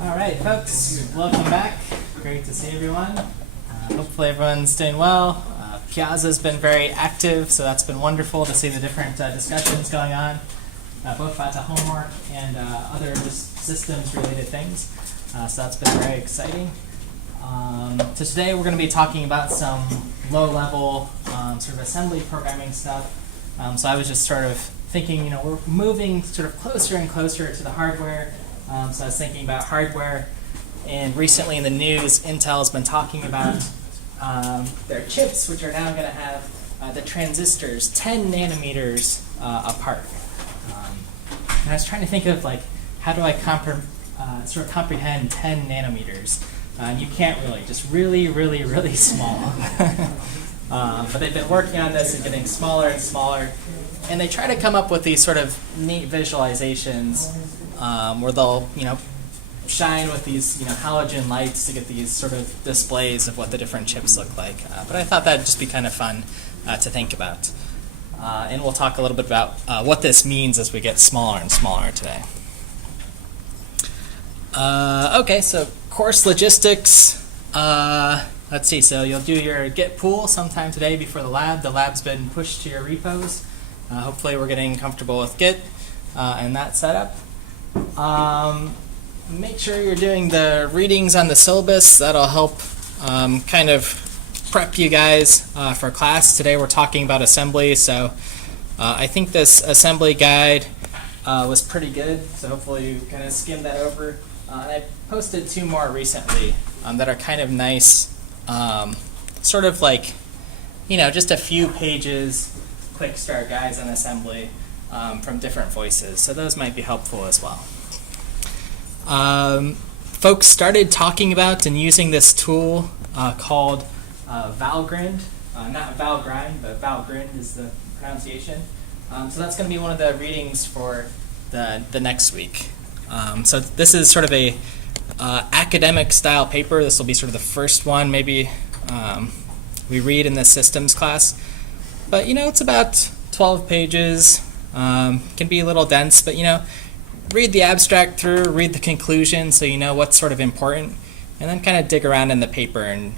All right, folks, welcome back. Great to see everyone. Hopefully everyone's doing well. Piazza's been very active, so that's been wonderful to see the different discussions going on, both about the homework and other just systems-related things. So that's been very exciting. So today we're going to be talking about some low-level sort of assembly programming stuff. So I was just sort of thinking, we're moving sort of closer and closer to the hardware. So I was thinking about hardware, and recently in the news, Intel's been talking about their chips, which are now going to have the transistors 10 nanometers apart. And I was trying to think of how do I sort of comprehend 10 nanometers? And you can't really, just really, really, really small. But they've been working on this and getting smaller and smaller. And they try to come up with these sort of neat visualizations where they'll, shine with these, halogen lights to get these sort of displays of what the different chips look like. But I thought that'd just be kind of fun to think about. And we'll talk a little bit about what this means as we get smaller and smaller today. Okay, so course logistics. Let's see, so you'll do your Git pull sometime today before the lab. The lab's been pushed to your repos. Hopefully we're getting comfortable with Git and that setup. Make sure you're doing the readings on the syllabus. That'll help kind of prep you guys for class. Today we're talking about assembly, so I think this assembly guide was pretty good, so hopefully you kind of skim that over. And I posted 2 more recently that are kind of nice, sort of like, just a few pages, quick start guides on assembly from different voices. So those might be helpful as well. Folks started talking about and using this tool called Valgrind. Not Valgrind, but Valgrind is the pronunciation. So that's going to be one of the readings for the next week. So this is sort of a academic style paper. This will be sort of the first one maybe we read in the systems class. But it's about 12 pages. Can be a little dense, but read the abstract through, read the conclusion so you know what's sort of important, and then kind of dig around in the paper. And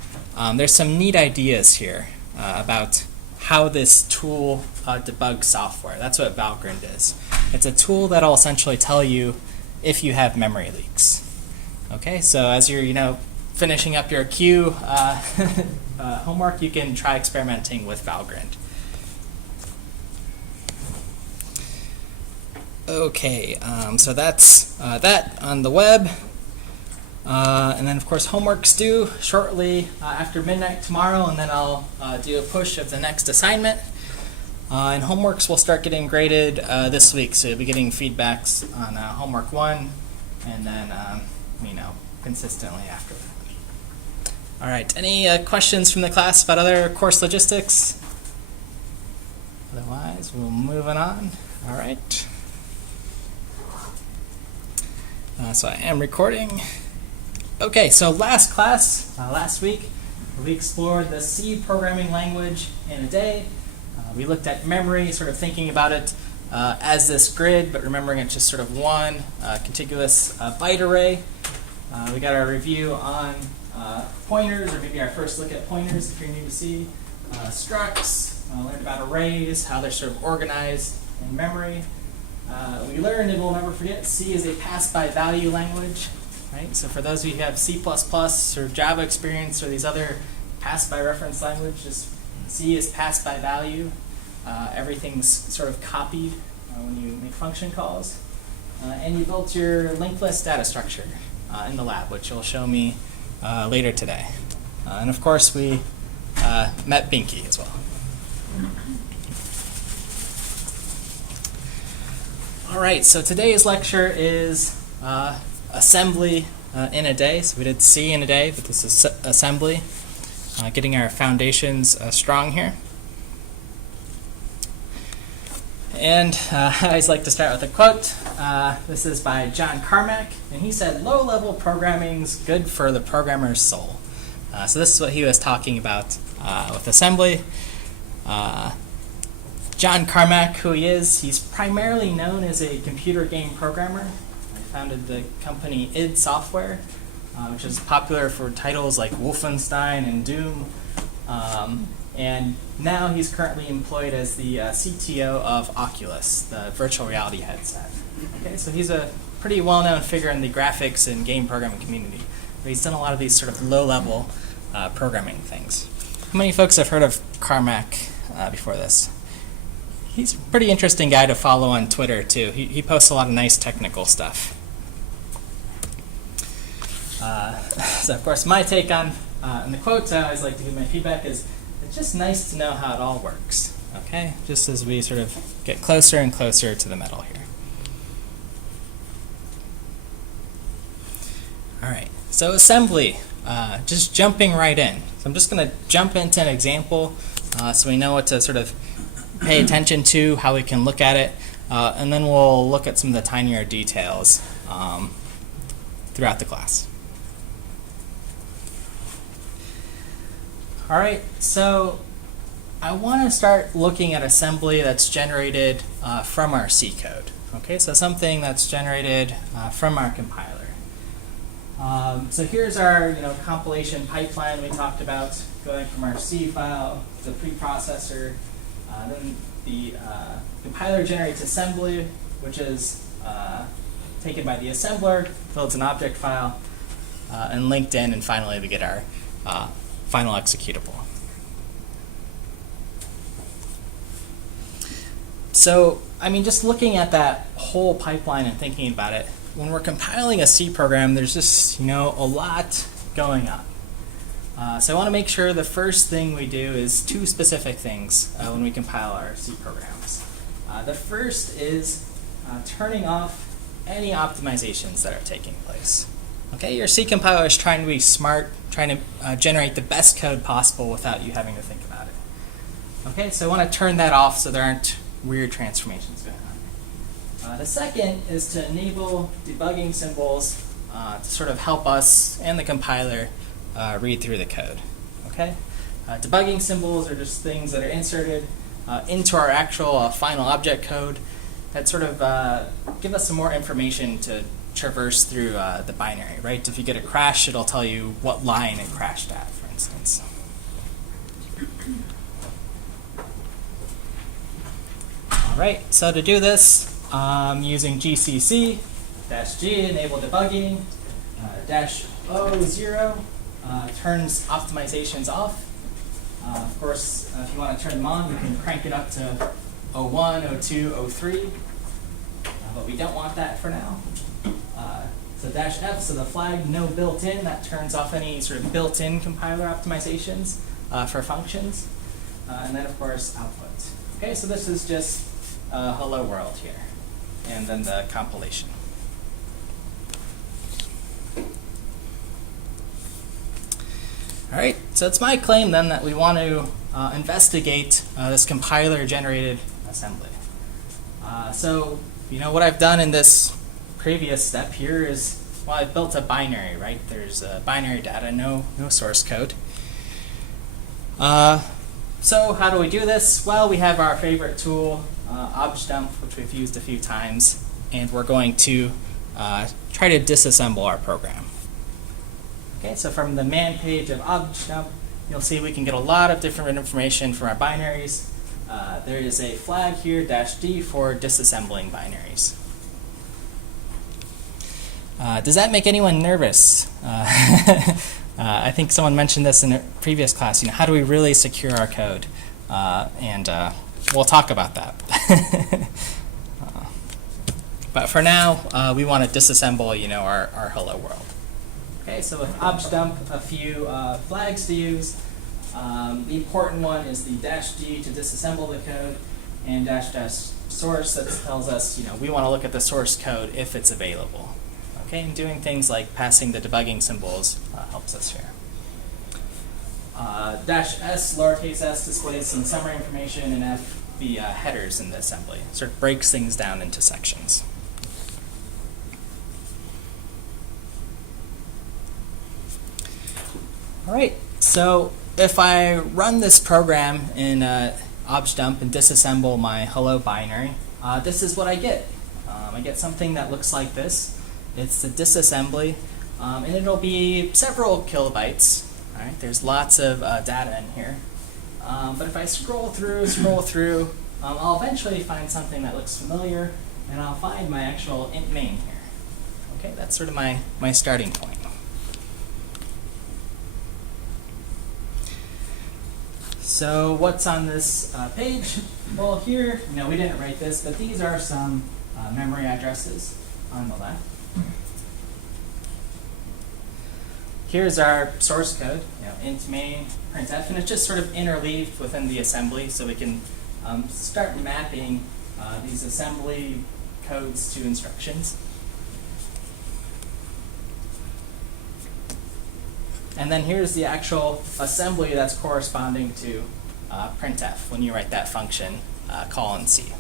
there's some neat ideas here about how this tool debugs software. That's what Valgrind is. It's a tool that'll essentially tell you if you have memory leaks. Okay, so as you're finishing up your Q homework, you can try experimenting with Valgrind. Okay, so that's that on the web. And then, of course, homework's due shortly after midnight tomorrow, and then I'll do a push of the next assignment. And homeworks will start getting graded this week, so you'll be getting feedbacks on homework 1, and then, consistently after that. All right, any questions from the class about other course logistics? Otherwise, we'll move on. All right. So I am recording. Okay, so last class, last week, we explored the C programming language in a day. We looked at memory, sort of thinking about it as this grid, but remembering it's just sort of one contiguous byte array. We got our review on pointers, or maybe our first look at pointers if you're new to C. Structs, learned about arrays, how they're sort of organized in memory. We learned, and we'll never forget, C is a pass-by-value language. Right? So for those of you who have C++ or Java experience or these other pass by reference language. Just C is pass by value. Everything's sort of copied when you make function calls. And you built your linked list data structure in the lab, which you'll show me later today. And of course, we met Binky as well. All right, so today's lecture is assembly in a day. So we did C in a day, but this is assembly, getting our foundations strong here. And I always like to start with a quote. This is by John Carmack, and he said, "Low-level programming's good for the programmer's soul." So this is what he was talking about with assembly. John Carmack, who he is, he's primarily known as a computer game programmer. He founded the company id Software, which is popular for titles like Wolfenstein and Doom. And now he's currently employed as the CTO of Oculus, the virtual reality headset. Okay, so he's a pretty well-known figure in the graphics and game programming community. But he's done a lot of these sort of low-level programming things. How many folks have heard of Carmack before this? He's a pretty interesting guy to follow on Twitter, too. He posts a lot of nice technical stuff. So, of course, my take on the quote I always like to give my feedback is, it's just nice to know how it all works, okay? Just as we sort of get closer and closer to the metal here. All right, so assembly, just jumping right in. So I'm just going to jump into an example so we know what to sort of pay attention to, how we can look at it, and then we'll look at some of the tinier details throughout the class. All right, so I want to start looking at assembly that's generated from our C code. Okay, so something that's generated from our compiler. So here's our compilation pipeline we talked about, going from our C file to the preprocessor. Then the compiler generates assembly, which is taken by the assembler, builds an object file, and linked in, and finally we get our final executable. So, I mean, just looking at that whole pipeline and thinking about it, when we're compiling a C program, there's just, a lot going on. So I want to make sure the first thing we do is two specific things when we compile our C programs. The first is turning off any optimizations that are taking place. Okay, your C compiler is trying to be smart, trying to generate the best code possible without you having to think about it. Okay, so I want to turn that off so there aren't weird transformations going on. The second is to enable debugging symbols to sort of help us and the compiler read through the code. Okay, debugging symbols are just things that are inserted into our actual final object code that sort of give us some more information to traverse through the binary, right? If you get a crash, it'll tell you what line it crashed at, for instance. All right, so to do this, using GCC, -G, enable debugging, -O0, turns optimizations off. Of course, if you want to turn them on, you can crank it up to 01, 02, 03, but we don't want that for now. So -F, so the flag no built-in, that turns off any sort of built-in compiler optimizations for functions. And then, of course, output. Okay, so this is just hello world here, and then the compilation. All right, so it's my claim then that we want to investigate this compiler-generated assembly. So, what I've done in this previous step here is, well, I've built a binary, right? There's binary data, no source code. So how do we do this? Well, we have our favorite tool, objdump, which we've used a few times, and we're going to try to disassemble our program. Okay, so from the man page of objdump, you'll see we can get a lot of different information from our binaries. There is a flag here, -D, for disassembling binaries. Does that make anyone nervous I think someone mentioned this in a previous class. How do we really secure our code? And we'll talk about that. But for now, we want to disassemble, our hello world. Okay, so with objdump, a few flags to use. The important one is the -g to disassemble the code, and --source that tells us, we want to look at the source code if it's available. Okay, and doing things like passing the debugging symbols helps us here. -s, lowercase s, displays some summary information, and f, the headers in the assembly. Sort of breaks things down into sections. All right, so if I run this program in objdump and disassemble my hello binary, this is what I get. I get something that looks like this. It's the disassembly, and it'll be several kilobytes. All right, there's lots of data in here. But if I scroll through, I'll eventually find something that looks familiar, and I'll find my actual int main here. Okay, that's sort of my starting point. So what's on this page? Well, here, we didn't write this, but these are some memory addresses on the left. Here's our source code, int main, printf, and it's just sort of interleaved within the assembly, so we can start mapping these assembly codes to instructions. And then here's the actual assembly that's corresponding to printf when you write that function :c.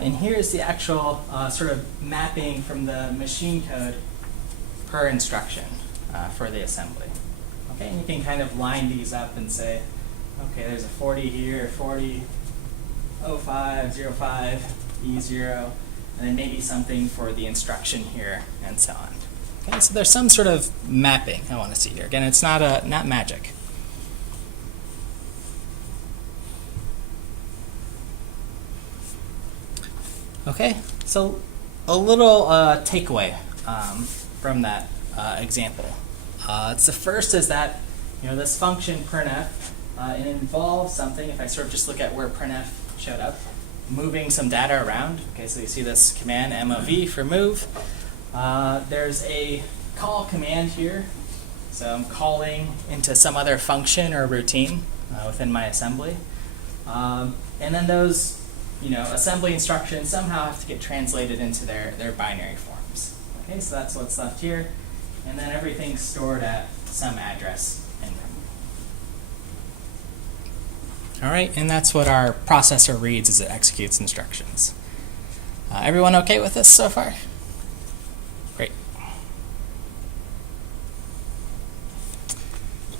And here's the actual sort of mapping from the machine code per instruction for the assembly. Okay, and you can kind of line these up and say, okay, there's a 40 here, 40, 05, 05, E0, and then maybe something for the instruction here, and so on. Okay, so there's some sort of mapping I want to see here. Again, it's not magic. Okay, so a little takeaway from that example. It's the first is that this function printf it involves something. If I sort of just look at where printf showed up, moving some data around. Okay, so you see this command mov for move. There's a call command here, so I'm calling into some other function or routine within my assembly, and then those assembly instructions somehow have to get translated into their binary forms. Okay, so that's what's left here, and then everything's stored at some address in memory. All right, and that's what our processor reads as it executes instructions. Everyone okay with this so far? Great.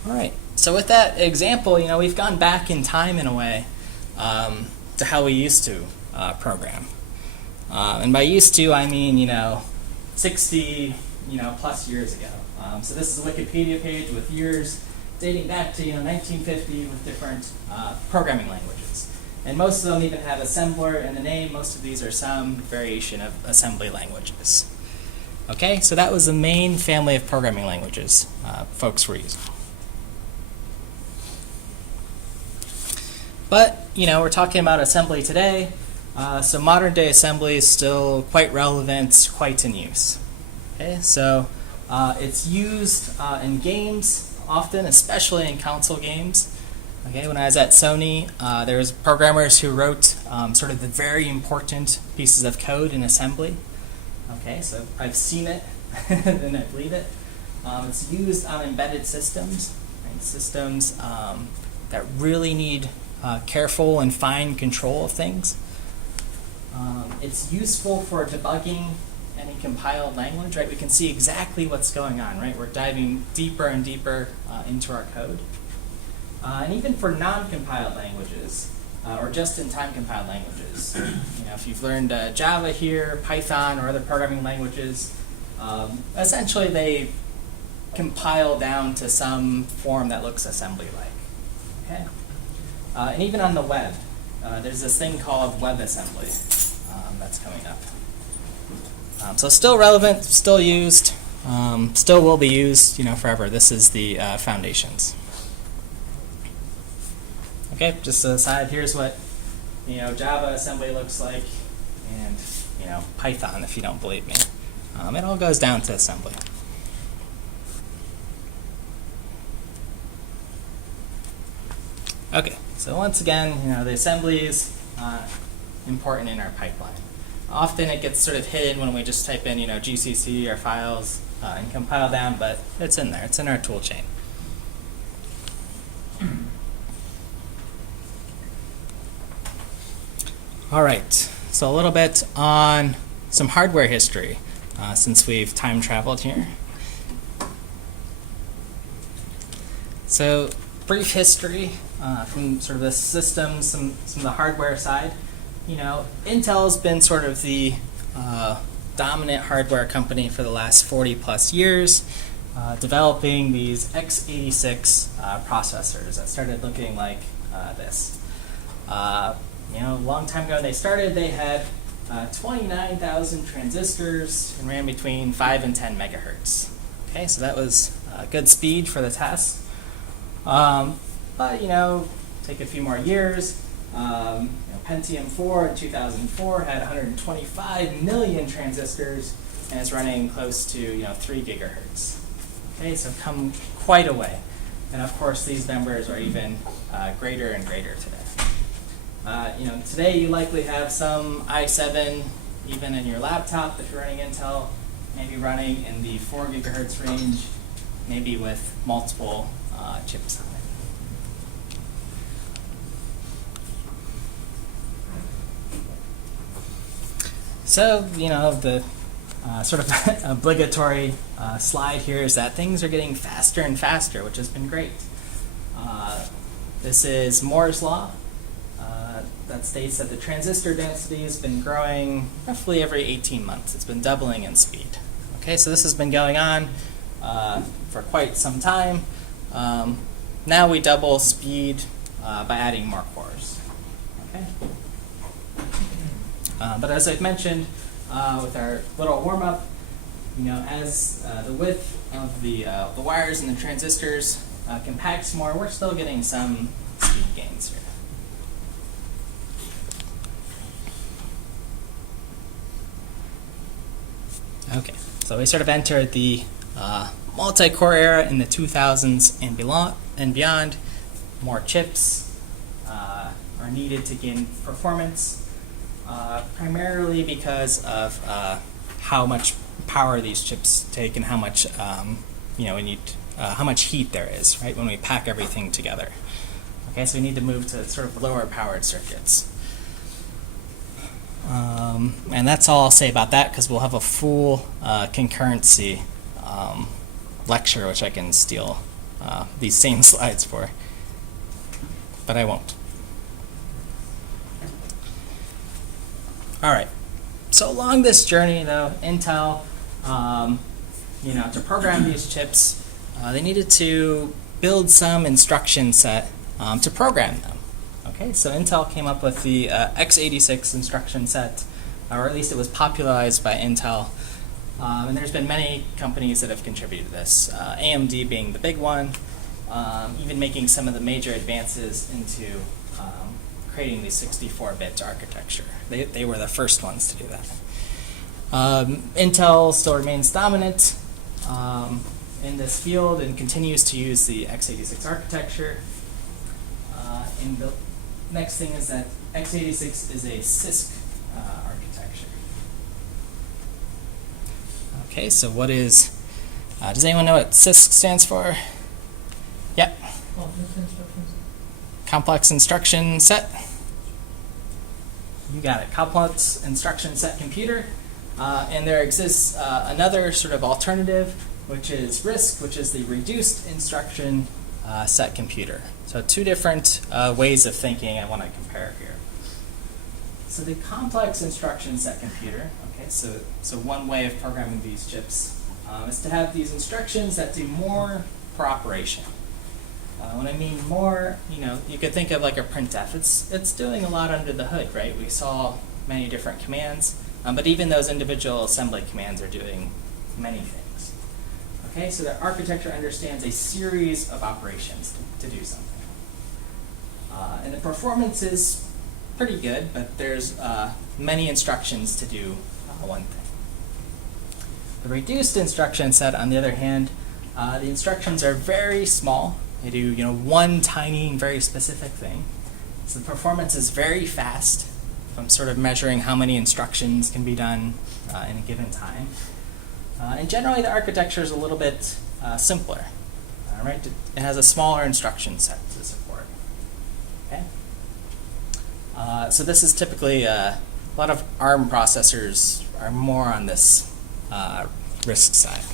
All right, so with that example, we've gone back in time in a way to how we used to program. And by used to, I mean, 60, plus years ago. So this is a Wikipedia page with years dating back to 1950 with different programming languages. And most of them even have assembler in the name. Most of these are some variation of assembly languages. Okay, so that was the main family of programming languages folks were using. But, we're talking about assembly today, so modern day assembly is still quite relevant, quite in use. Okay, so it's used in games often, especially in console games. Okay, when I was at Sony, there was programmers who wrote sort of the very important pieces of code in assembly. Okay, so I've seen it and I believe it. It's used on embedded systems, right? Systems that really need careful and fine control of things. It's useful for debugging any compiled language, right? We can see exactly what's going on, right? We're diving deeper and deeper into our code. And even for non-compiled languages, or just-in-time compiled languages. If you've learned Java here, Python, or other programming languages, essentially they compile down to some form that looks assembly-like. Okay? And even on the web, there's this thing called WebAssembly that's coming up. So still relevant, still used, still will be used, forever. This is the foundations. Okay, just an aside, here's what Java assembly looks like, and Python, if you don't believe me. It all goes down to assembly. Okay, so once again, the assembly is important in our pipeline. Often it gets sort of hidden when we just type in, GCC or files and compile them, but it's in there. It's in our tool chain. All right, so a little bit on some hardware history since we've time traveled here. So brief history from sort of the systems, some of the hardware side. Intel's been sort of the dominant hardware company for the last 40 plus years, developing these x86 processors that started looking like this. A long time ago they started, they had 29,000 transistors and ran between 5 and 10 megahertz. Okay, so that was good speed for the test. But take a few more years. Pentium 4 in 2004 had 125 million transistors and is running close to 3 gigahertz. Okay, so come quite a way. And of course, these numbers are even greater and greater today. Today you likely have some i7 even in your laptop if you're running Intel, maybe running in the 4 gigahertz range, maybe with multiple chips on it. So, the sort of obligatory slide here is that things are getting faster and faster, which has been great. This is Moore's Law. That states that the transistor density has been growing roughly every 18 months. It's been doubling in speed. Okay, so this has been going on for quite some time. Now we double speed by adding more cores. Okay. But as I've mentioned with our little warm-up, as the width of the wires and the transistors compacts more, we're still getting some speed gains here. Okay, so we sort of entered the multi-core era in the 2000s and beyond. More chips are needed to gain performance, primarily because of how much power these chips take and how much we need, how much heat there is, right, when we pack everything together. Okay, so we need to move to sort of lower powered circuits. And that's all I'll say about that, because we'll have a full concurrency lecture, which I can steal these same slides for, but I won't. All right, so along this journey, though, Intel, to program these chips, they needed to build some instruction set to program them. Okay, so Intel came up with the x86 instruction set, or at least it was popularized by Intel. And there's been many companies that have contributed to this, AMD being the big one, even making some of the major advances into creating the 64-bit architecture. They were the first ones to do that. Intel still remains dominant in this field and continues to use the x86 architecture. And the next thing is that x86 is a CISC architecture. Okay, so what is, does anyone know what CISC stands for? Yep. Complex instruction set. You got it, complex instruction set computer. And there exists another sort of alternative, which is RISC, which is the reduced instruction set computer. So two different ways of thinking I want to compare here. So the complex instruction set computer, okay, so one way of programming these chips is to have these instructions that do more per operation. When I mean more, you could think of like a printf. It's doing a lot under the hood, right? We saw many different commands. but even those individual assembly commands are doing many things. Okay, so the architecture understands a series of operations to do something. And the performance is pretty good, but there's many instructions to do one thing. The reduced instruction set, on the other hand, the instructions are very small. They do one tiny, very specific thing. So the performance is very fast. If I'm sort of measuring how many instructions can be done in a given time. And generally, the architecture is a little bit simpler. Right? It has a smaller instruction set to support. Okay. So this is typically a lot of ARM processors are more on this RISC side.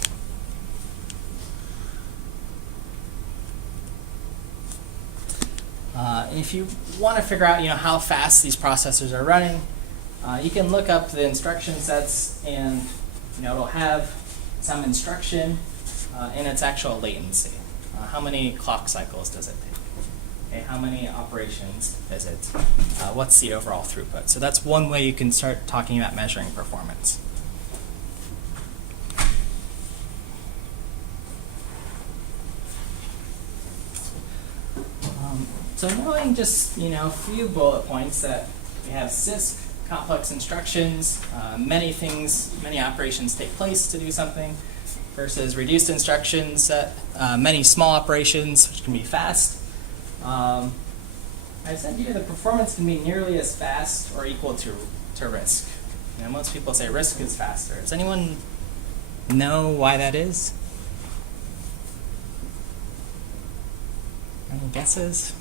If you want to figure out how fast these processors are running, you can look up the instruction sets, and it'll have some instruction and its actual latency. How many clock cycles does it take? Okay, how many operations is it? What's the overall throughput? So that's one way you can start talking about measuring performance. So knowing just a few bullet points that we have CISC, complex instructions, many operations take place to do something, versus reduced instruction set, many small operations which can be fast. I said the performance can be nearly as fast or equal to RISC. Most people say RISC is faster. Does anyone know why that is? Any guesses?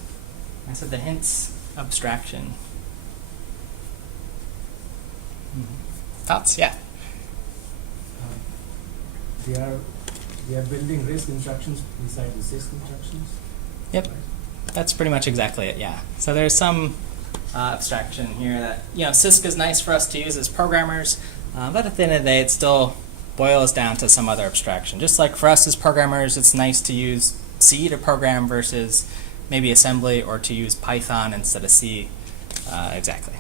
I said the hint's abstraction. Thoughts? Yeah. They are building RISC instructions inside the CISC instructions? Yep. Right. That's pretty much exactly it, yeah. So there's some abstraction here that, CISC is nice for us to use as programmers, but at the end of the day, it still boils down to some other abstraction. Just like for us as programmers, it's nice to use C to program versus maybe assembly, or to use Python instead of C. Exactly.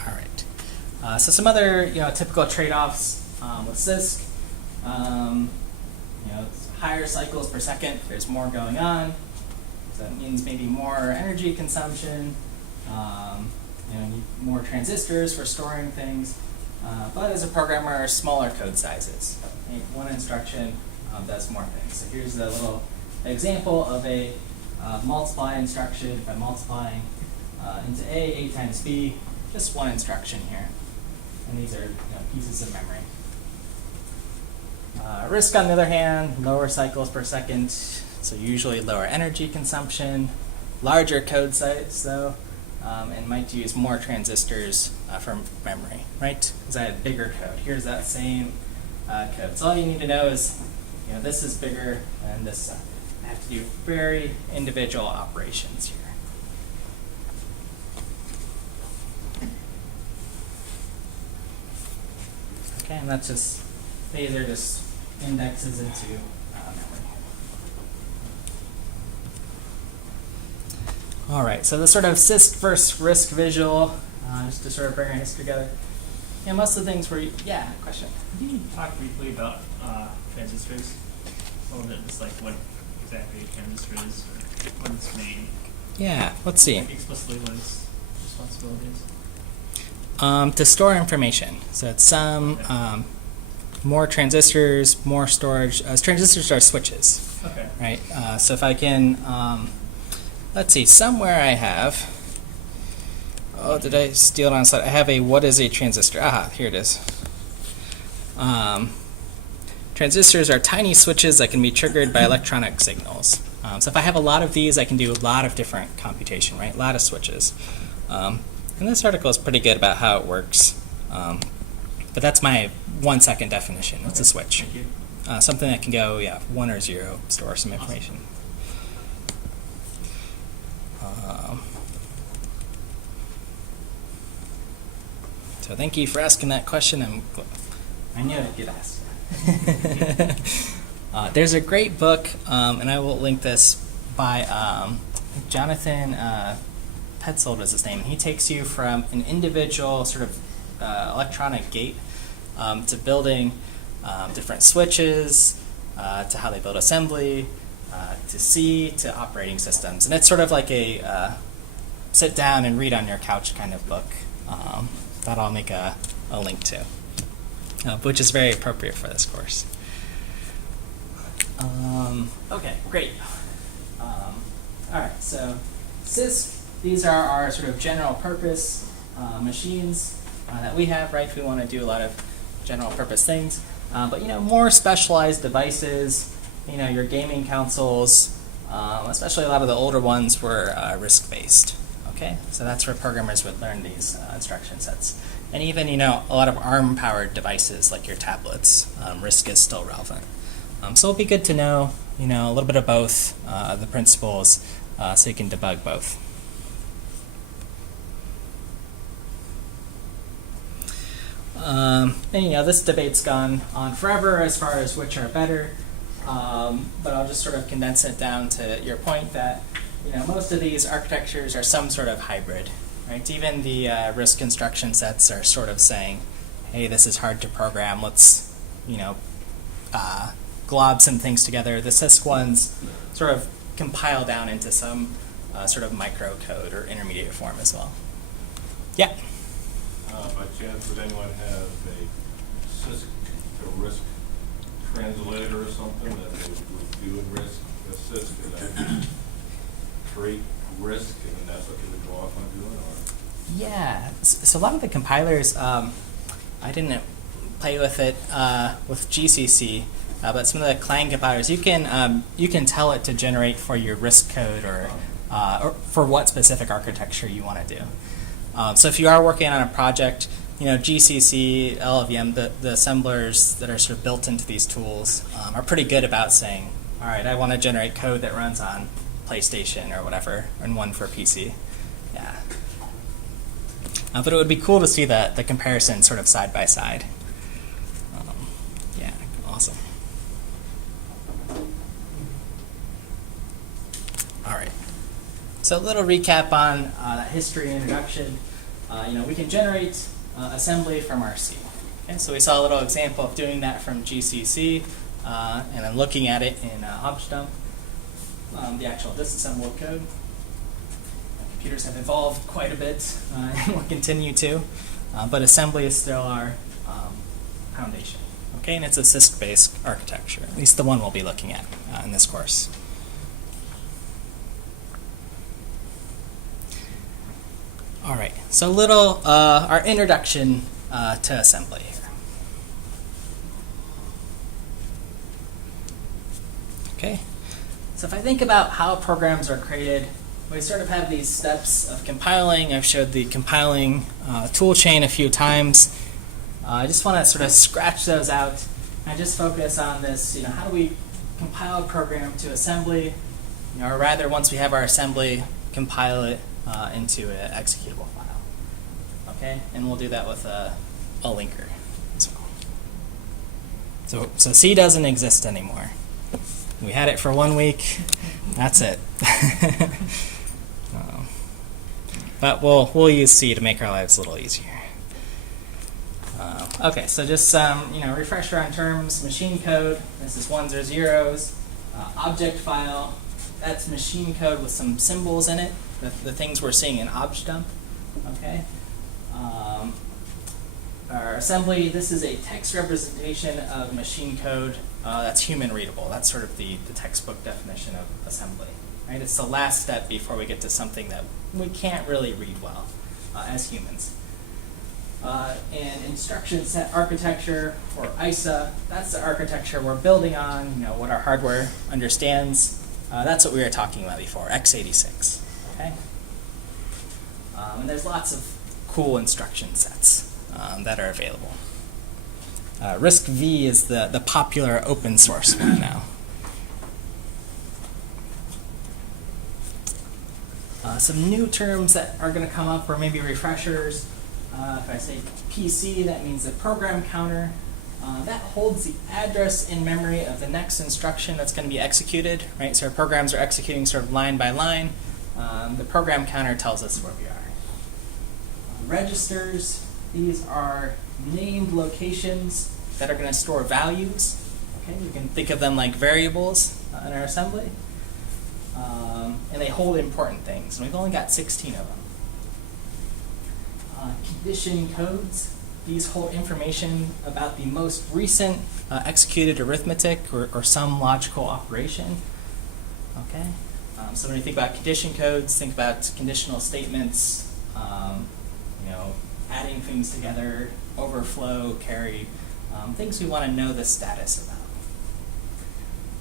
All right. So some other typical trade-offs with CISC. It's higher cycles per second. There's more going on. So that means maybe more energy consumption. You need more transistors for storing things. But as a programmer, smaller code sizes. One instruction does more things. So here's the little example of a multiply instruction. If I'm multiplying into A times B, just one instruction here. And these are pieces of memory. RISC, on the other hand, lower cycles per second, so usually lower energy consumption, larger code size, though, and might use more transistors for memory, right? Because I had bigger code. Here's that same code. So all you need to know is, this is bigger than this side. I have to do very individual operations here. Okay, and that's just, these are just indexes into memory. All right, so the sort of CISC versus RISC visual, just to sort of bring our history together. Most of the things were, question. Can you talk briefly about transistors? A little bit, just like what exactly a transistor is, or what it's made. Yeah, let's see. Like explicitly what its responsibility is. To store information. So it's some more transistors, more storage. Transistors are switches. Okay. Right. So if I can, let's see. Somewhere I have. Oh, did I steal it on the slide? I have a what is a transistor? Aha, here it is. Transistors are tiny switches that can be triggered by electronic signals. So if I have a lot of these, I can do a lot of different computation, right? A lot of switches. And this article is pretty good about how it works. But that's my 1 second definition. It's a switch. Thank you. Something that can go, 1 or 0, store some information. So thank you for asking that question. I knew I'd get asked. There's a great book, and I will link this, by Jonathan Petzold is his name. He takes you from an individual sort of electronic gate to building different switches, to how they build assembly, to C, to operating systems. And it's sort of like a sit down and read on your couch kind of book that I'll make a link to, which is very appropriate for this course. Okay, great. All right, so CISC, these are our sort of general purpose machines that we have, right? We want to do a lot of general purpose things. But, you know, more specialized devices, you know, your gaming consoles, especially a lot of the older ones were RISC-based, okay? So that's where programmers would learn these instruction sets. And even, you know, a lot of ARM-powered devices like your tablets, RISC is still relevant. So it'll be good to know, you know, a little bit of both the principles so you can debug both. And you know, this debate's gone on forever as far as which are better, but I'll just sort of condense it down to your point that, you know, most of these architectures are some sort of hybrid, right? Even the RISC instruction sets are sort of saying, hey, this is hard to program, let's, you know, glob some things together. The CISC ones sort of compile down into some sort of microcode or intermediate form as well. Yeah? By chance, would anyone have a CISC or RISC translator or something that they would do in RISC? A CISC could create RISC and that's what they would go off on doing? Or? Yeah, so a lot of the compilers, I didn't play with it with GCC, but some of the client compilers, you can tell it to generate for your RISC code or for what specific architecture you want to do. So if you are working on a project, you know, GCC, LLVM, the assemblers that are sort of built into these tools are pretty good about saying, all right, I want to generate code that runs on PlayStation or whatever, and one for PC. Yeah. But it would be cool to see the comparison sort of side by side. Yeah, awesome. All right. So a little recap on that history and introduction. You know, we can generate assembly from our C. Okay, so we saw a little example of doing that from GCC, and then looking at it in objdump, the actual disassembled code. Computers have evolved quite a bit and will continue to, but assembly is still our foundation. Okay, and it's a CISC-based architecture, at least the one we'll be looking at in this course. All right, so a little our introduction to assembly here. Okay, so if I think about how programs are created, we sort of have these steps of compiling. I've showed the compiling tool chain a few times. I just want to sort of scratch those out and just focus on this, you know, how do we compile a program to assembly, you know, or rather once we have our assembly, compile it into an executable file. Okay, and we'll do that with a linker as well. So C doesn't exist anymore. We had it for 1 week. That's it. But we'll use C to make our lives a little easier. Okay, so just you know, refresher on terms. Machine code. This is ones or zeros. Object file. That's machine code with some symbols in it. The things we're seeing in objdump. Okay. Our assembly. This is a text representation of machine code that's human readable. That's sort of the textbook definition of assembly. Right? It's the last step before we get to something that we can't really read well as humans. And instruction set architecture, or ISA, that's the architecture we're building on, you know, what our hardware understands. That's what we were talking about before, x86. Okay? And there's lots of cool instruction sets that are available. RISC-V is the popular open source one now. Some new terms that are going to come up, or maybe refreshers. If I say PC, that means the program counter. That holds the address in memory of the next instruction that's going to be executed, right? So our programs are executing sort of line by line. The program counter tells us where we are. Registers, these are named locations that are going to store values. Okay, we can think of them like variables in our assembly. And they hold important things. And we've only got 16 of them. Condition codes, these hold information about the most recent executed arithmetic or some logical operation. Okay, so when you think about condition codes, think about conditional statements, adding things together, overflow, carry, things we want to know the status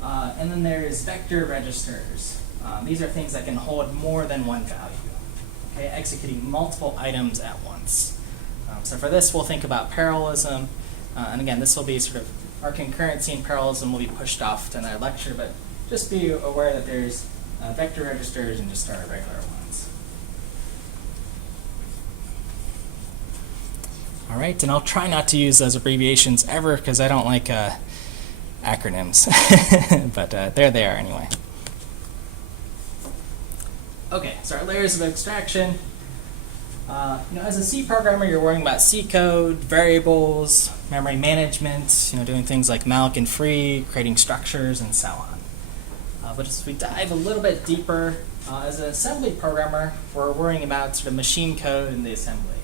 about. And then there's vector registers. These are things that can hold more than one value, okay, executing multiple items at once. So for this, we'll think about parallelism. And again, this will be sort of our concurrency and parallelism will be pushed off to another lecture, but just be aware that there's vector registers and just our regular ones. All right, and I'll try not to use those abbreviations ever because I don't like acronyms, but there they are anyway. Okay, so our layers of abstraction. As a C programmer, you're worrying about C code, variables, memory management, doing things like malloc and free, creating structures, and so on. But as we dive a little bit deeper, as an assembly programmer, we're worrying about sort of machine code in the assembly.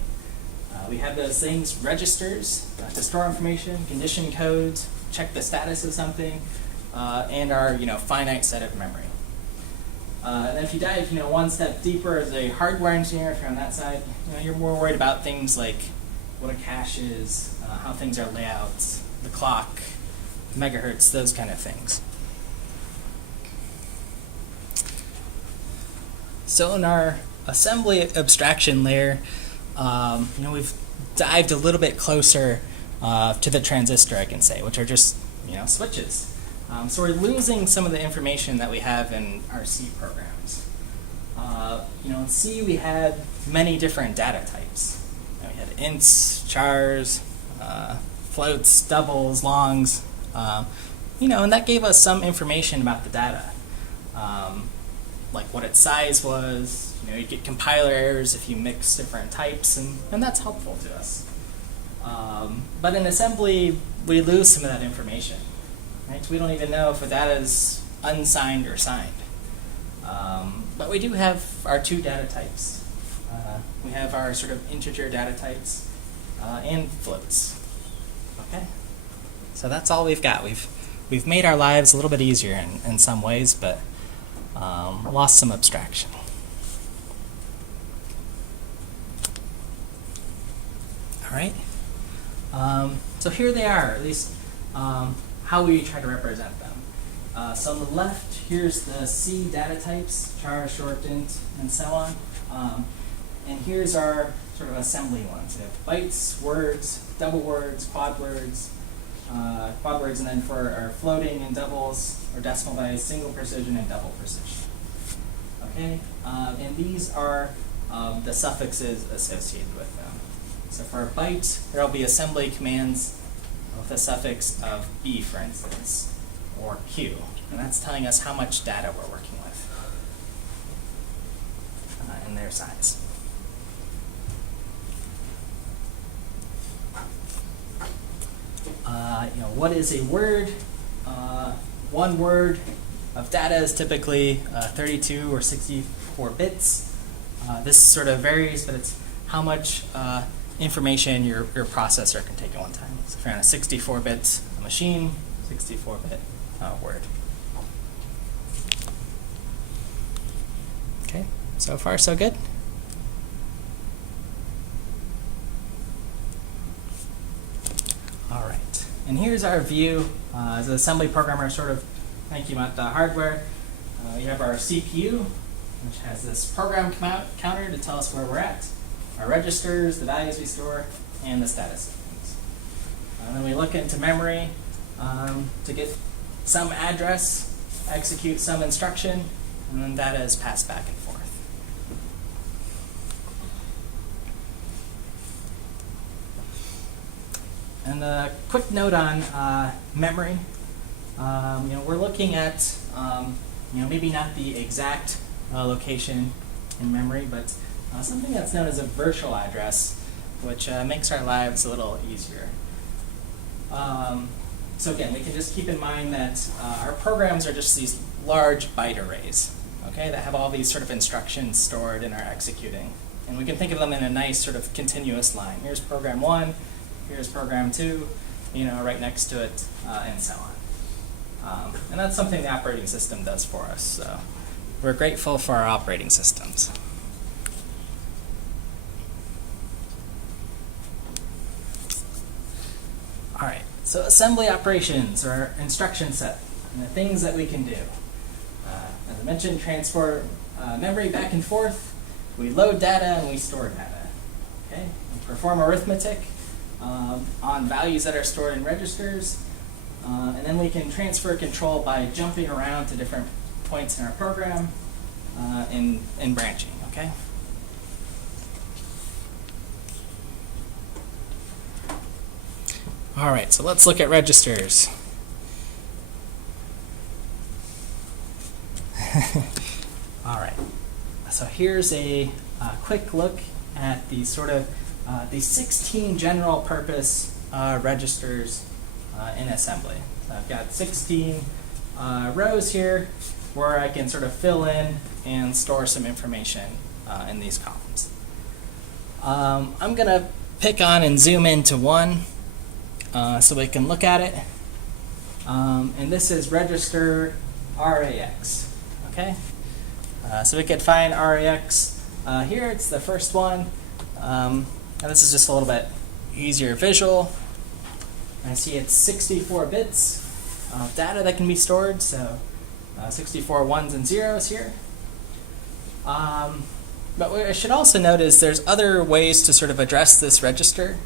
We have those things, registers, to store information, condition codes, check the status of something, and our finite set of memory. And then if you dive one step deeper as a hardware engineer, if you're on that side, you're more worried about things like what a cache is, how things are laid out, the clock, megahertz, those kind of things. So in our assembly abstraction layer, we've dived a little bit closer to the transistor, I can say, which are just switches. So we're losing some of the information that we have in our C programs. In C we had many different data types. We had ints, chars, floats, doubles, longs, and that gave us some information about the data, like what its size was. You get compiler errors if you mix different types, and that's helpful to us. But in assembly, we lose some of that information. Right? We don't even know if the data is unsigned or signed. But we do have our two data types. We have our sort of integer data types and floats. Okay, so that's all we've got. We've made our lives a little bit easier in some ways, but lost some abstraction. All right. So here they are, at least how we try to represent them. So on the left, here's the C data types, char, short, int, and so on. And here's our sort of assembly ones. We have bytes, words, double words, quad words, and then for our floating and doubles, or decimal by single precision and double precision. Okay, and these are the suffixes associated with them. So for a byte, there will be assembly commands with a suffix of B, for instance, or Q. And that's telling us how much data we're working with and their size. What is a word? One word of data is typically 32 or 64 bits. This sort of varies, but it's how much information your processor can take at one time. So if you're on a 64-bit machine, 64-bit word. Okay, so far so good. All right, and here's our view as an assembly programmer, sort of thinking about the hardware. We have our CPU, which has this program counter to tell us where we're at, our registers, the values we store, and the status of things. Then we look into memory to get some address, execute some instruction, and then data is passed back and forth. And a quick note on memory. We're looking at maybe not the exact location in memory, but something that's known as a virtual address, which makes our lives a little easier. So again, we can just keep in mind that our programs are just these large byte arrays, okay, that have all these sort of instructions stored in our executing. And we can think of them in a nice sort of continuous line. Here's program 1, here's program 2, right next to it, and so on. And that's something the operating system does for us. So we're grateful for our operating systems. All right, so assembly operations, or instruction set, and the things that we can do. As I mentioned, transport memory back and forth. We load data and we store data. Okay, we perform arithmetic on values that are stored in registers, and then we can transfer control by jumping around to different points in our program in branching. Okay. All right, so let's look at registers. All right, so here's a quick look at the sort of the 16 general purpose registers in assembly. So I've got 16 rows here where I can sort of fill in and store some information in these columns. I'm going to pick on and zoom into one so we can look at it. And this is register RAX. Okay, so we could find RAX here. It's the first one, and this is just a little bit easier visual. I see it's 64 bits of data that can be stored, so 64 ones and zeros here. But what I should also note is there's other ways to sort of address this register.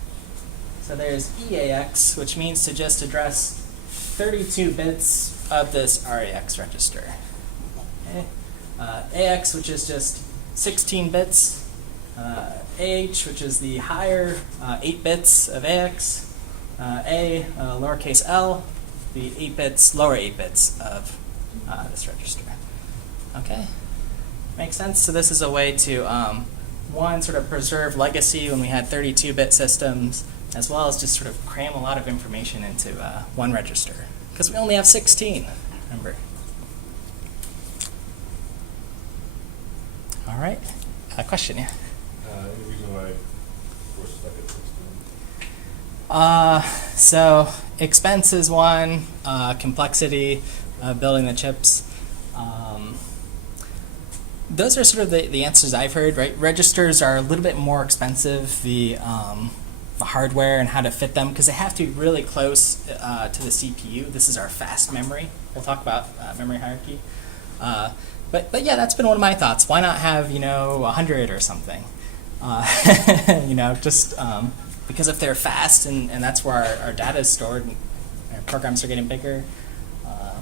So there's EAX, which means to just address 32 bits of this RAX register. Okay. AX, which is just 16 bits. AH, which is the higher 8 bits of AX. Lowercase l, the 8 bits, lower 8 bits of this register. Okay, makes sense? So this is a way to, one, sort of preserve legacy when we had 32-bit systems, as well as just sort of cram a lot of information into one register, because we only have 16, remember. All right, question, yeah? Any reason why we're stuck at 16? So expense is one, complexity of building the chips. Those are sort of the answers I've heard, right? Registers are a little bit more expensive, the hardware and how to fit them, because they have to be really close to the CPU. This is our fast memory. We'll talk about memory hierarchy. But yeah, that's been one of my thoughts. Why not have 100 or something? Just because if they're fast and that's where our data is stored, and our programs are getting bigger.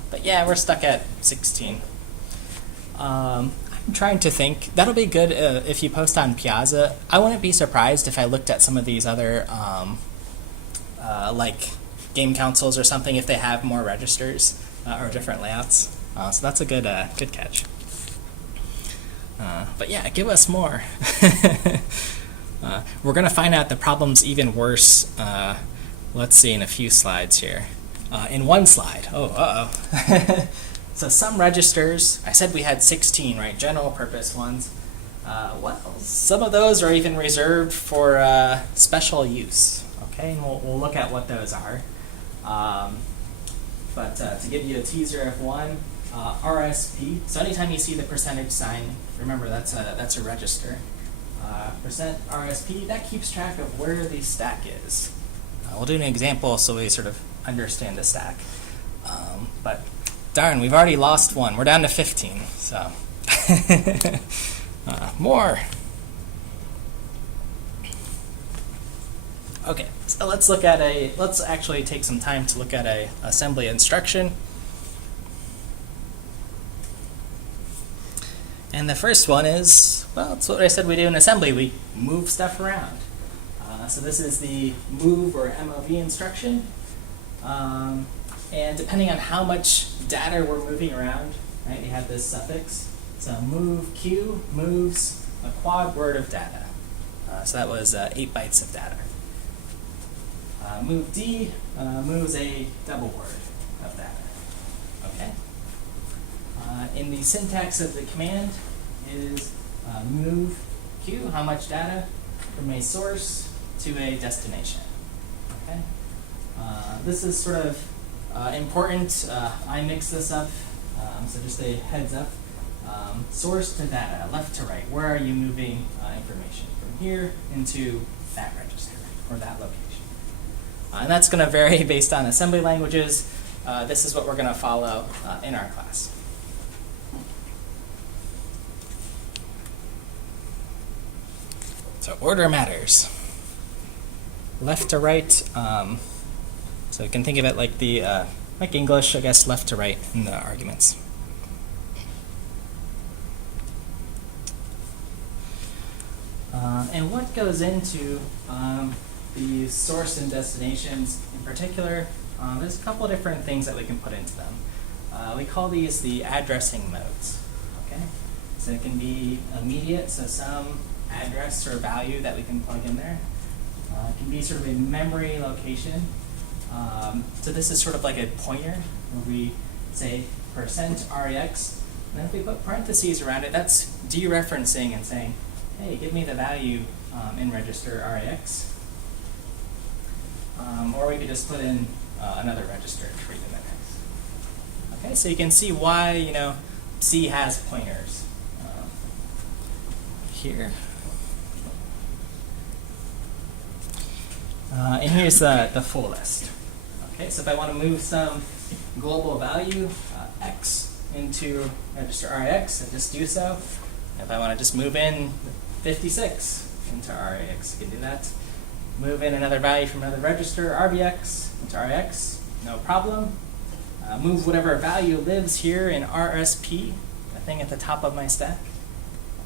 But yeah, we're stuck at 16. I'm trying to think. That'll be good if you post on Piazza. I wouldn't be surprised if I looked at some of these other like game consoles or something if they have more registers or different layouts. So that's a good catch. But yeah, give us more. We're going to find out the problem's even worse. Let's see in a few slides here. In one slide. So some registers, I said we had 16, right? General purpose ones. Well, some of those are even reserved for special use. Okay, and we'll look at what those are. But to give you a teaser of one, RSP. So anytime you see the percentage sign, remember that's a register. Percent RSP, that keeps track of where the stack is. We'll do an example so we sort of understand the stack. But darn, we've already lost one. We're down to 15. So more. Okay, so let's actually take some time to look at a assembly instruction. And the first one is, well, it's what I said we do in assembly. We move stuff around. So this is the move or MOV instruction. And depending on how much data we're moving around, right, you have this suffix. So movq moves a quad word of data. So that was 8 bytes of data. Movd moves a double word of data. Okay. In the syntax of the command is movq, how much data from a source to a destination. Okay. This is sort of important. I mix this up, so just a heads up. Source to data, left to right. Where are you moving information? From here into that register or that location. And that's going to vary based on assembly languages. This is what we're going to follow in our class. So order matters. Left to right. So you can think of it like the like English, I guess, left to right in the arguments. And what goes into the source and destinations in particular, there's a couple of different things that we can put into them. We call these the addressing modes. Okay, so it can be immediate, so some address or value that we can plug in there. It can be sort of a memory location. So this is sort of like a pointer where we say %rex, and then if we put parentheses around it, that's dereferencing and saying, hey, give me the value in register rex. Or we could just put in another register to read the minutes. Okay, so you can see why, you know, C has pointers here. And here's the full list. Okay, so if I want to move some global value, x, into register rex, I just do so. If I want to just move in 56 into rex, you can do that. Move in another value from another register, rbx, into rex, no problem. Move whatever value lives here in rsp, the thing at the top of my stack,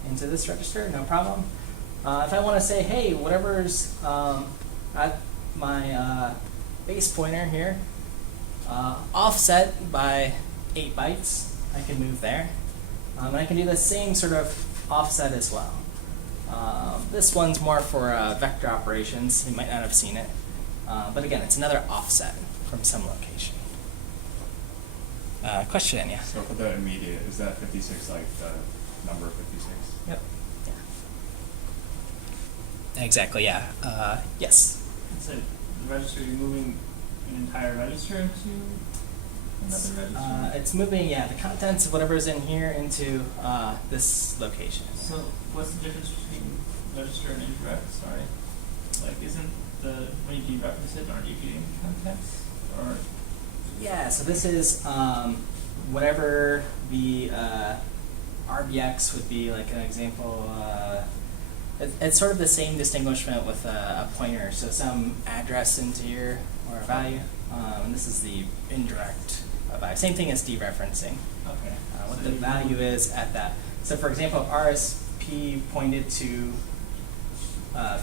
into this register, no problem. If I want to say, hey, whatever's at my base pointer here, offset by 8 bytes, I can move there. And I can do the same sort of offset as well. This one's more for vector operations. You might not have seen it. But again, it's another offset from some location. Question, Anya? So for the immediate, is that 56 like the number 56? Yep. Yeah. Exactly, yeah. Yes? So the register, you're moving an entire register into another register? It's moving, yeah, the contents of whatever's in here into this location. So what's the difference between register and indirect? Sorry. Like, isn't when you dereference it, aren't you getting context? Or Yeah, so this is whatever the RBX would be, like an example. It's sort of the same distinguishment with a pointer. So some address into here or a value. And this is the indirect value. Same thing as dereferencing. okay. What So the you value is at that. So for example, if RSP pointed to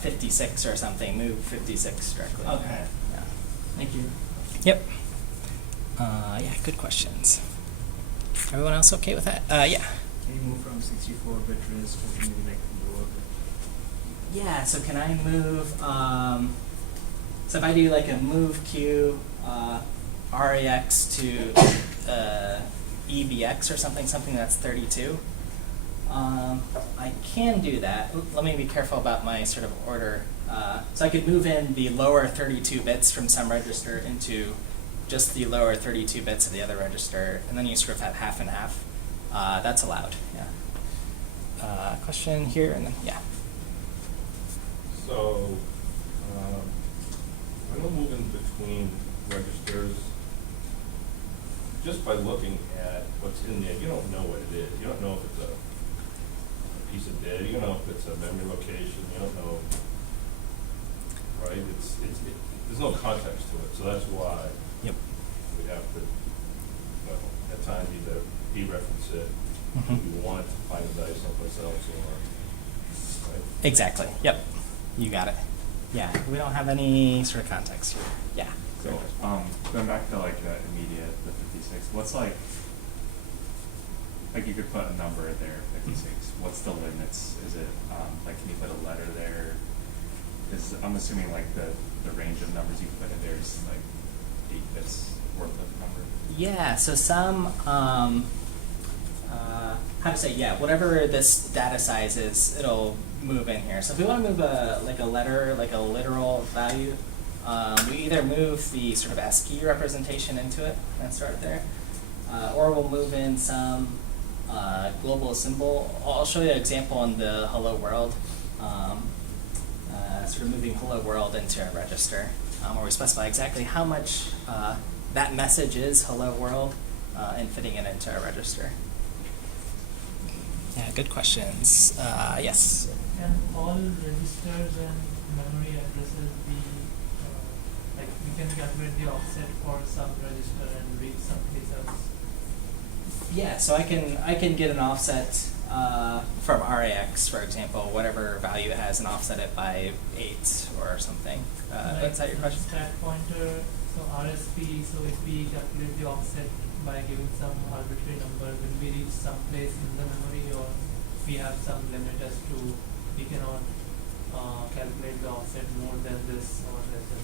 56 or something, move 56 directly. Okay. Yeah. Thank you. Yep. Yeah, good questions. Everyone else okay with that? Yeah. Can you move from 64-bit RISC to maybe like lower bit? Yeah, so can I move, so if I do like a movq rex to ebx or something that's 32, I can do that. Let me be careful about my sort of order. So I could move in the lower 32 bits from some register into just the lower 32 bits of the other register, and then you sort of have half and half. That's allowed, yeah. Question here, and then, yeah. So, when we're moving between registers, just by looking at what's in there, you don't know what it is. You don't know if it's a piece of data. You don't know if it's a memory location. You don't know, right? There's no context to it, so that's why Yep. we have to, well, at times either dereference it, Mhm. if we want to find the value someplace else, or, right? Exactly. Yep. You got it. Yeah. We don't have any sort of context here. Yeah. So going back to like the immediate, the 56, what's like, like you could put a number there, 56. What's the limits? Is it, like, can you put a letter there? I'm assuming like the range of numbers you put in there is like 8 bits worth of number. Yeah, so some, how to say, yeah, whatever this data size is, it'll move in here. So if we want to move a letter, like a literal value, we either move the sort of ASCII representation into it, that's right there, or we'll move in some global symbol. I'll show you an example in the hello world, sort of moving hello world into a register, where we specify exactly how much that message is hello world and fitting it into a register. Yeah, good questions. Yes? Can all registers and memory addresses be, like we can calculate the offset for some register and read someplace else? Yeah, so I can get an offset from RAX, for example, whatever value it has, and offset it by 8 or something. Is that your question? Stack pointer, so RSP, so if we calculate the offset by giving some arbitrary number, will we reach some place in the memory, or we have some limit as to we cannot calculate the offset more than this or less than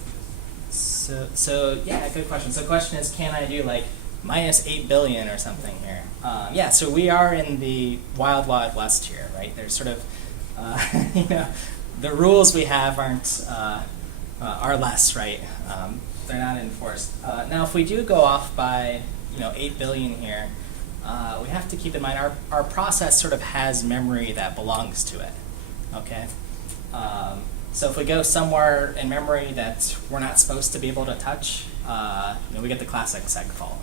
this? So yeah, good question. So the question is, can I do like minus 8 billion or something here? Yeah, so we are in the wild, wild west here, right? There's sort of, the rules we have are less, right? They're not enforced. Now, if we do go off by 8 billion here, we have to keep in mind our process sort of has memory that belongs to it, okay? So if we go somewhere in memory that we're not supposed to be able to touch, we get the classic segfault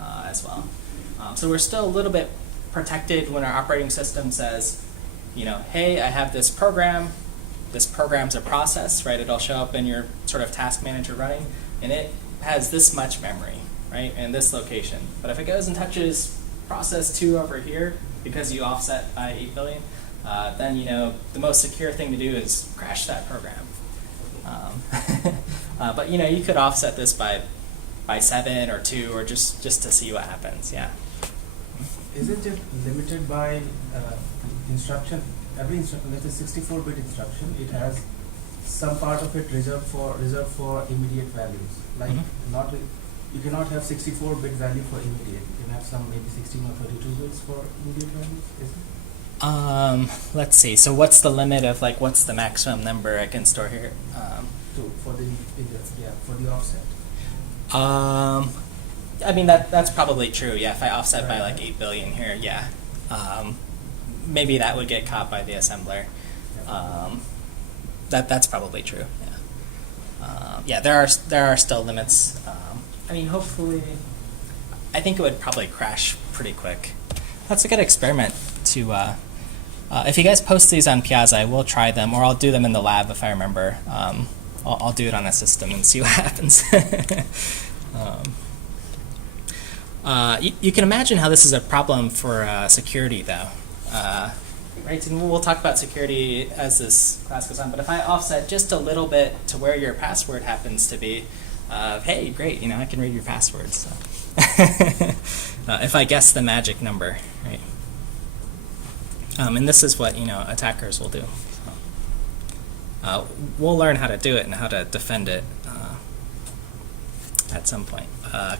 as well. So we're still a little bit protected when our operating system says, hey, I have this program. This program's a process, right? It'll show up in your sort of task manager running, and it has this much memory, right, in this location. But if it goes and touches process 2 over here, because you offset by 8 billion, then the most secure thing to do is crash that program. But you could offset this by 7 or 2 or just to see what happens. Yeah. Isn't it limited by instruction? Every instruction, let's say 64-bit instruction, it has some part of it reserved for immediate values. Like you cannot have 64-bit value for immediate. You can have some maybe 16 or 32 bits for immediate values. Isn't it? Let's see. So what's the limit of what's the maximum number I can store here? For the offset. I mean that's probably true. Yeah, if I offset by 8 billion here, yeah, maybe that would get caught by the assembler. That's probably true. Yeah, there are still limits. I mean, hopefully, I think it would probably crash pretty quick. That's a good experiment to. If you guys post these on Piazza, I will try them, or I'll do them in the lab if I remember. I'll do it on a system and see what happens. You can imagine how this is a problem for security, though. Right, and we'll talk about security as this class goes on, but if I offset just a little bit to where your password happens to be, hey, great, I can read your password. So. If I guess the magic number, right? And this is what, attackers will do. So, we'll learn how to do it and how to defend it at some point.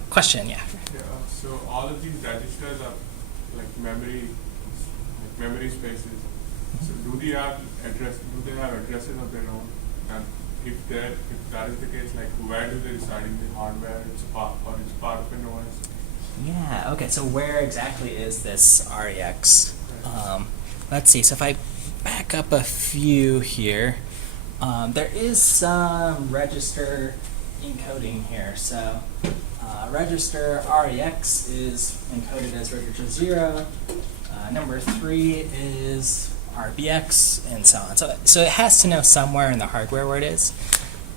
Question, yeah? Yeah, so all of these registers are like memory spaces. So do they have addresses of their own? And if that is the case, where do they reside in the hardware? It's part of an OS. Yeah. Okay. So where exactly is this REX? Let's see. So if I back up a few here, there is some register encoding here. So register REX is encoded as register 0. Number 3 is RBX, and so on. So it has to know somewhere in the hardware where it is.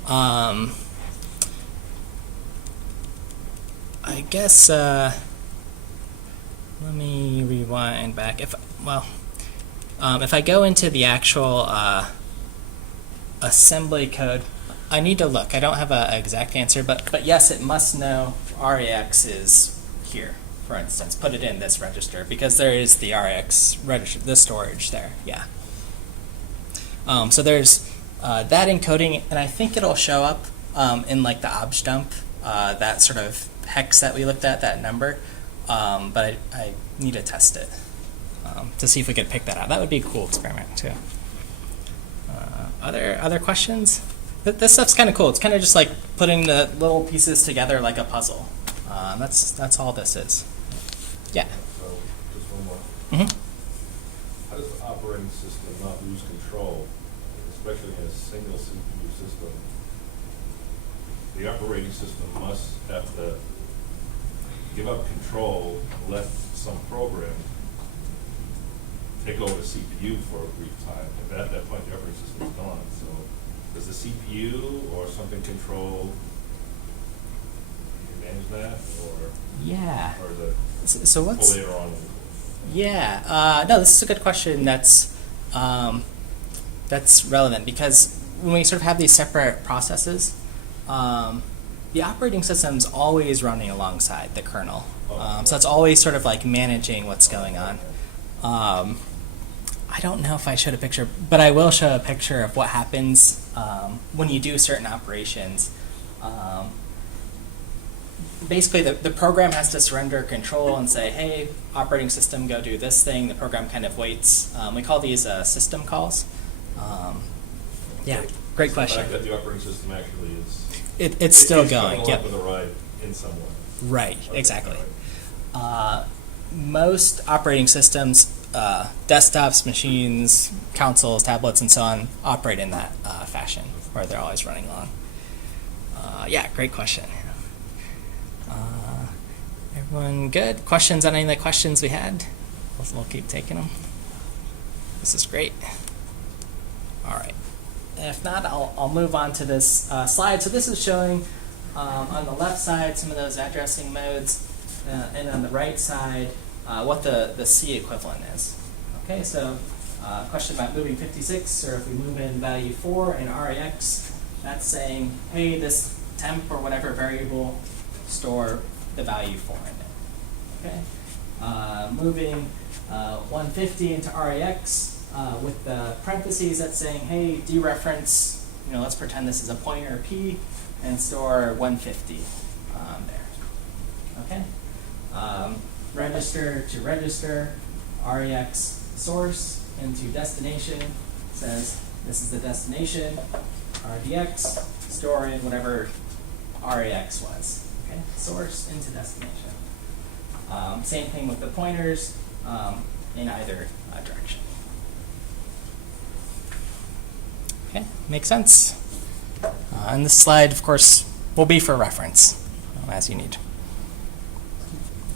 I guess let me rewind back. If I go into the actual assembly code, I need to look. I don't have an exact answer, but yes, it must know REX is here. for instance, put it in this register because there is the RIX register, the storage there. Yeah. So there's that encoding, and I think it'll show up in like the objdump, that sort of hex that we looked at, that number. But I need to test it to see if we could pick that out. That would be a cool experiment too. Other questions? This stuff's kind of cool. It's kind of just like putting the little pieces together like a puzzle. That's all this is. Yeah. So, just one more. Mm-hmm. How does the operating system not lose control, especially in a single CPU system? The operating system must have to give up control, let some program take over the CPU for a brief time, and at that point the operating system is gone. So does the CPU or something control, you manage that, or Yeah. or is it So what's later on? Yeah, no, this is a good question. That's relevant because when we sort of have these separate processes, the operating system's always running alongside the kernel. So it's always sort of like managing what's going on. I don't know if I showed a picture, but I will show a picture of what happens when you do certain operations. Basically, the program has to surrender control and say, hey, operating system, go do this thing. The program kind of waits. We call these system calls. Yeah, great question. The fact that the operating system actually is It's still it's going. along Yep. for the ride in some way. Right, Okay, exactly. all right. Most operating systems, desktops, machines, consoles, tablets, and so on, operate in that fashion, where they're always running along. Yeah, great question. Everyone good? Questions on any of the questions we had? We'll keep taking them. This is great. All right. If not, I'll move on to this slide. So this is showing on the left side some of those addressing modes, and on the right side what the C equivalent is. Okay, so question about moving 56, or if we move in value 4 in RIX, that's saying, hey, this temp or whatever variable, store the value 4 in it. Okay, moving 150 into RIX. With the parentheses, that's saying, hey, dereference, let's pretend this is a pointer P, and store 150 there. Okay? Register to register, REX source into destination, says this is the destination, RDX, store in whatever REX was. Okay? Source into destination. Same thing with the pointers in either direction. Okay, makes sense. And this slide, of course, will be for reference as you need.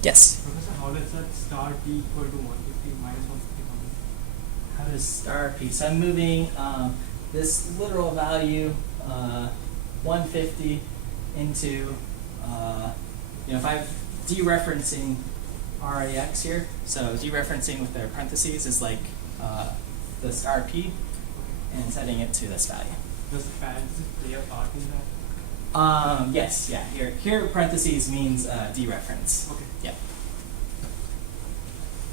Yes? Professor, how does that star P equal to 150 minus 150 come in? How does star P? So I'm moving this literal value 150 into, if I'm dereferencing RAX here, so dereferencing with their parentheses is like the star P, and setting it to this value. Does the parentheses play a part in that? Yes, yeah. Here parentheses means dereference. Okay. Yeah.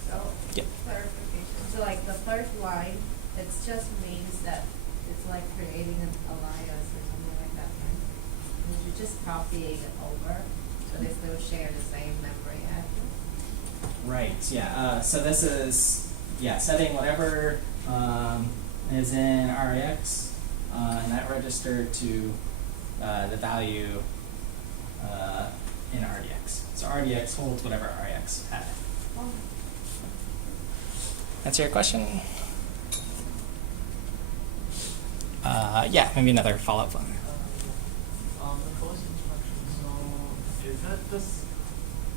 So, Yep. clarification. So like the first line, it just means that it's like creating an alias or something like that, right? And you're just copying it over, so they still share the same memory address. Right, yeah. So this is, setting whatever is in RAX and that register to the value in RDX. So RDX holds whatever RAX had. Oh. Answer your question? Yeah, maybe another follow-up one. The first instruction, so is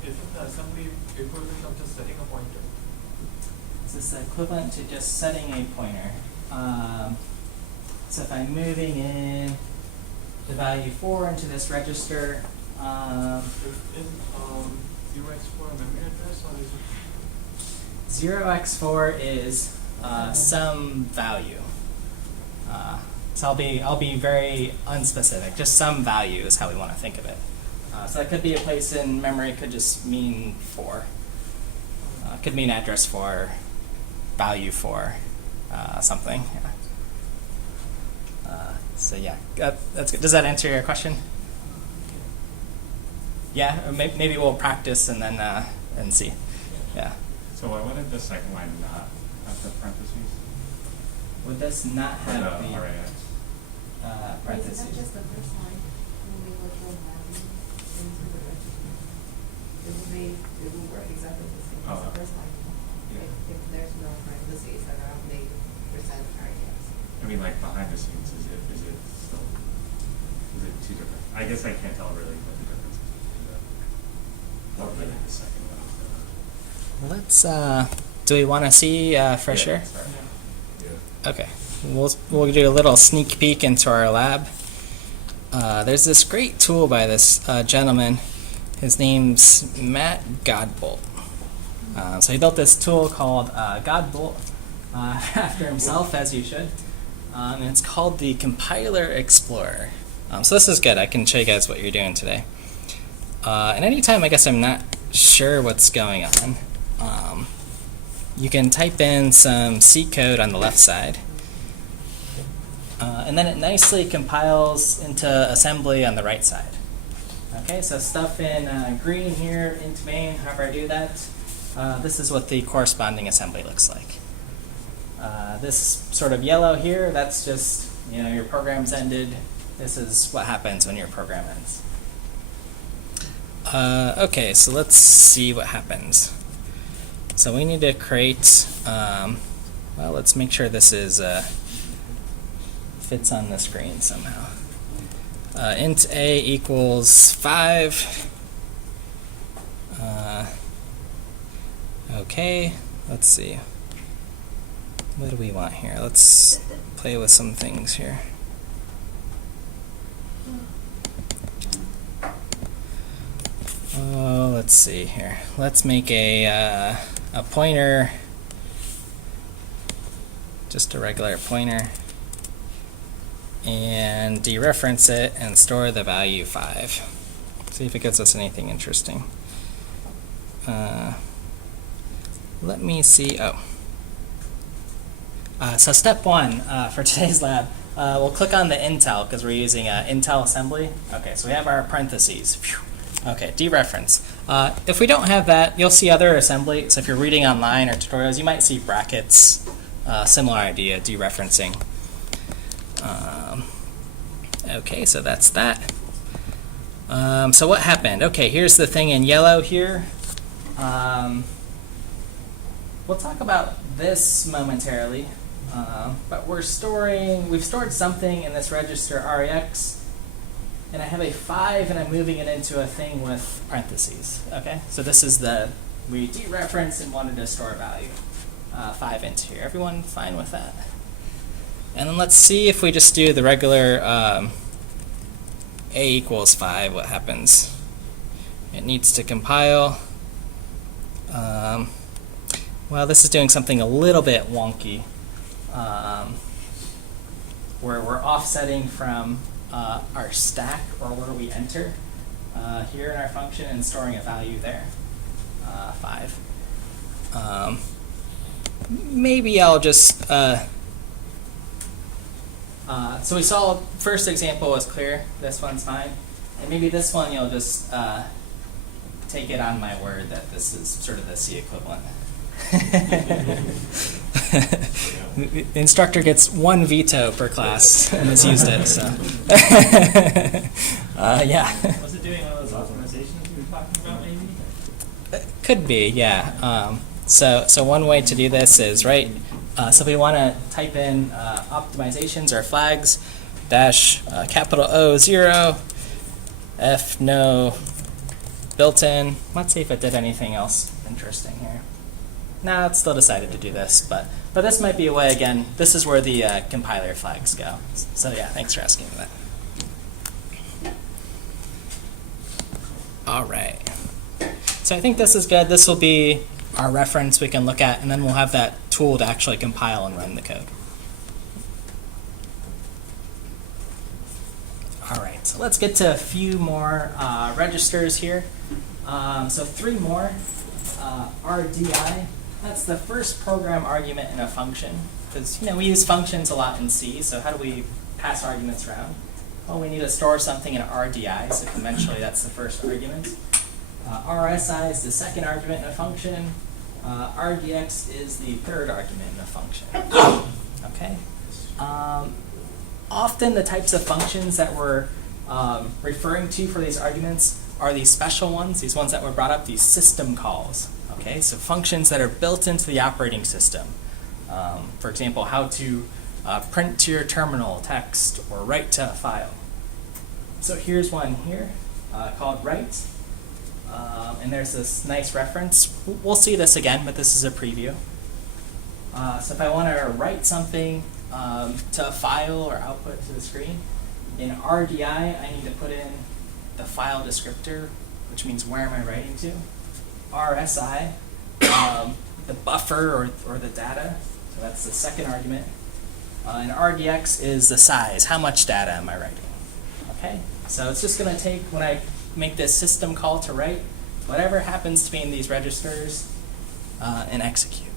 it the assembly equivalent of just setting a pointer? Is this equivalent to just setting a pointer? So if I'm moving in the value 4 into this register, Is 0x4 a memory address, or is it? 0x4 is some value. So I'll be very unspecific. Just some value is how we want to think of it. So that could be a place in memory, could just mean for. Could mean address for, value for, something. Yeah. So yeah, that's good. Does that answer your question? Yeah, or maybe we'll practice and then and see. Yeah. So why wouldn't the second line not have the parentheses? Would this not For have the the RAX? parentheses? Isn't that just the first line? When we look at value into the register, it will work exactly the same as the first line. Yeah. If there's no parentheses around the percent REX. I mean, like behind the scenes, is it still, is it two different? I guess I can't tell really what the difference is between the, or really the second one. Let's. Do we want to see for sure? Sorry. Yeah. Okay. We'll do a little sneak peek into our lab. There's this great tool by this gentleman. His name's Matt Godbolt. So he built this tool called Godbolt after himself, as you should. And it's called the Compiler Explorer. So this is good. I can show you guys what you're doing today. And anytime I guess I'm not sure what's going on, you can type in some C code on the left side. And then it nicely compiles into assembly on the right side. Okay, so stuff in green here, int main, however I do that, this is what the corresponding assembly looks like. This sort of yellow here, that's just, your program's ended. This is what happens when your program ends. Okay, so let's see what happens. So we need to create, well, let's make sure this is fits on the screen somehow. Int a equals 5. Okay, let's see. What do we want here? Let's play with some things here. Oh, let's see here. Let's make a pointer, just a regular pointer, and dereference it and store the value 5. See if it gives us anything interesting. Let me see. So step 1 for today's lab, we'll click on the Intel because we're using Intel assembly. Okay, so we have our parentheses. Phew. Okay, dereference. If we don't have that, you'll see other assembly. So if you're reading online or tutorials, you might see brackets. Similar idea, dereferencing. Okay, so that's that. So what happened? Okay, here's the thing in yellow here. We'll talk about this momentarily, but we've stored something in this register REX, and I have a 5 and I'm moving it into a thing with parentheses. Okay, so this is we dereferenced and wanted to store a value 5 into here. Everyone fine with that? And then let's see if we just do the regular a equals 5, what happens? It needs to compile. Well, this is doing something a little bit wonky, where we're offsetting from our stack, or where we enter, here in our function, and storing a value there, 5. Maybe I'll just, so we saw, first example was clear, this one's fine, and maybe this one you'll just take it on my word that this is sort of the C equivalent. The instructor gets 1 veto per class and has used it, so. Yeah. Was it doing one of those optimizations we were talking about, maybe? Could be, yeah. So one way to do this is, right, so if we want to type in optimizations or flags, dash capital O 0, F no built-in. Let's see if it did anything else interesting here. No, it still decided to do this, but this might be a way, again, this is where the compiler flags go. So yeah, thanks for asking that. All right. So I think this is good. This will be our reference we can look at, and then we'll have that tool to actually compile and run the code. All right. right, so let's get to a few more registers here. So 3 more. RDI, that's the first program argument in a function. Because we use functions a lot in C, so how do we pass arguments around? Well, we need to store something in RDI, so conventionally that's the first argument. RSI is the second argument in a function. RDX is the third argument in a function. Okay. Often the types of functions that we're referring to for these arguments are these special ones, these ones that were brought up, these system calls. Okay, so functions that are built into the operating system. For example, how to print to your terminal text or write to a file. So here's one here called write. And there's this nice reference. We'll see this again, but this is a preview. So if I want to write something to a file or output to the screen, in RDI I need to put in the file descriptor, which means where am I writing to. RSI, the buffer or the data, so that's the second argument. And RDX is the size, how much data am I writing. Okay, so it's just going to take, when I make this system call to write, whatever happens to be in these registers and execute.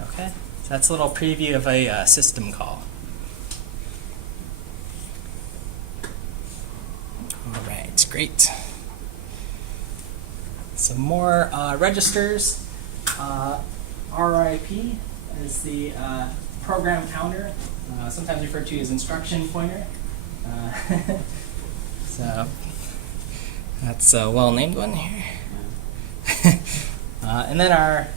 Okay, so that's a little preview of a system call. All right, great. Some more registers. RIP is the program counter, sometimes referred to as instruction pointer. So that's a well-named one here. And then our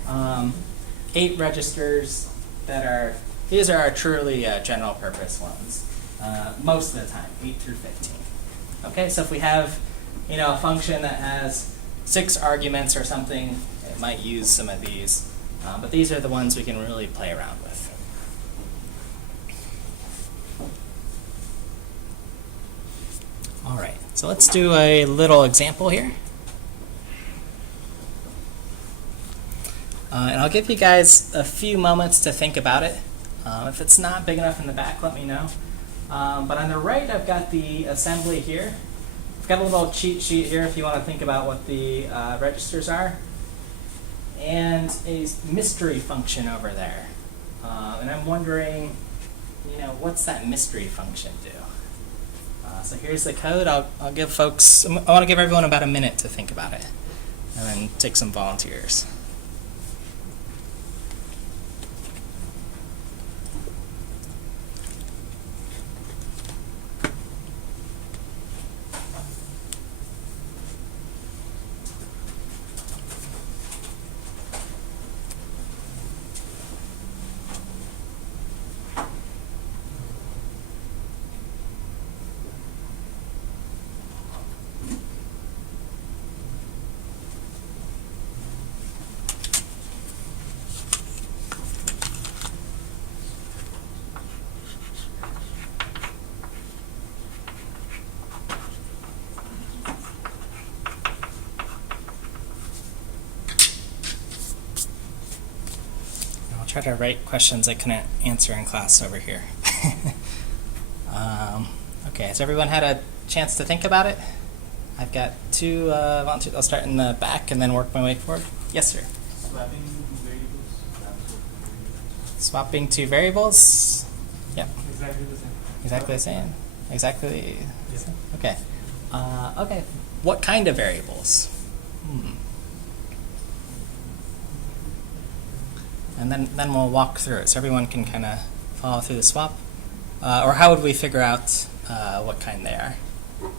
8 registers that are, these are our truly general purpose ones, most of the time, 8 through 15. Okay, so if we have, a function that has 6 arguments or something, it might use some of these. But these are the ones we can really play around with. All right, so let's do a little example here. And I'll give you guys a few moments to think about it. If it's not big enough in the back, let me know. But on the right, I've got the assembly here. I've got a little cheat sheet here if you want to think about what the registers are. And a mystery function over there. And I'm wondering, what's that mystery function do? So here's the code. I'll give folks, I want to give everyone about a minute to think about it. And then take some volunteers. Try to write questions I couldn't answer in class over here. Okay, has everyone had a chance to think about it? I've got 2 volunteers. I'll start in the back and then work my way forward. Yes, sir. Swapping variables. Swapping 2 variables. Yep. Exactly the same. Exactly the same. Exactly the same. Okay. Okay. What kind of variables? And then we'll walk through it so everyone can kind of follow through the swap. Or how would we figure out what kind they are? Do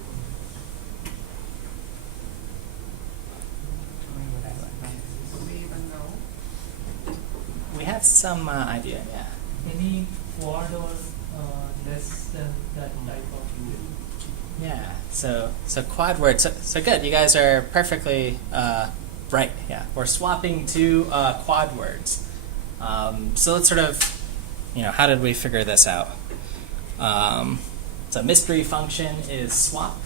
we even know? We have some idea, yeah. Any quad or less than that type of Yeah, so quad words. So good, you guys are perfectly right, yeah. We're swapping 2 quad words. So let's sort of, how did we figure this out? So mystery function is swap.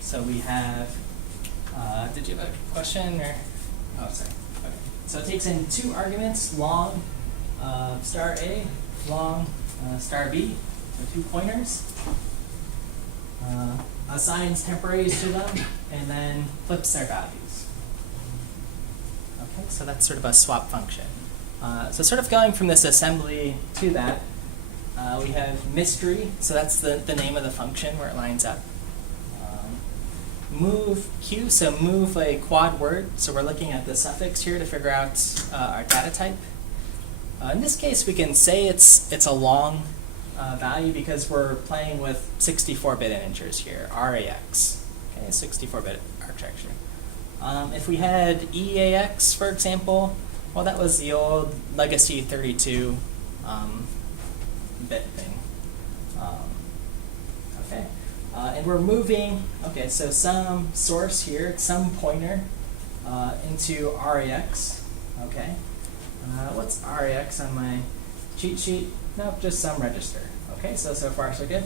So we have, did you have a question or? Oh, sorry. Okay. So it takes in 2 arguments, long star A, long star B, so 2 pointers. assigns temporaries to them, and then flips their values. Okay, so that's sort of a swap function. So sort of going from this assembly to that, we have mystery, so that's the name of the function where it lines up. Movq, so move a quad word, so we're looking at the suffix here to figure out our data type. In this case, we can say it's a long value because we're playing with 64-bit integers here, RAX, okay, 64-bit architecture. If we had EAX, for example, well, that was the old legacy 32 bit thing. Okay, and we're moving, okay, so some source here, some pointer into RAX, okay. What's RAX on my cheat sheet? Nope, just some register. Okay, so far so good.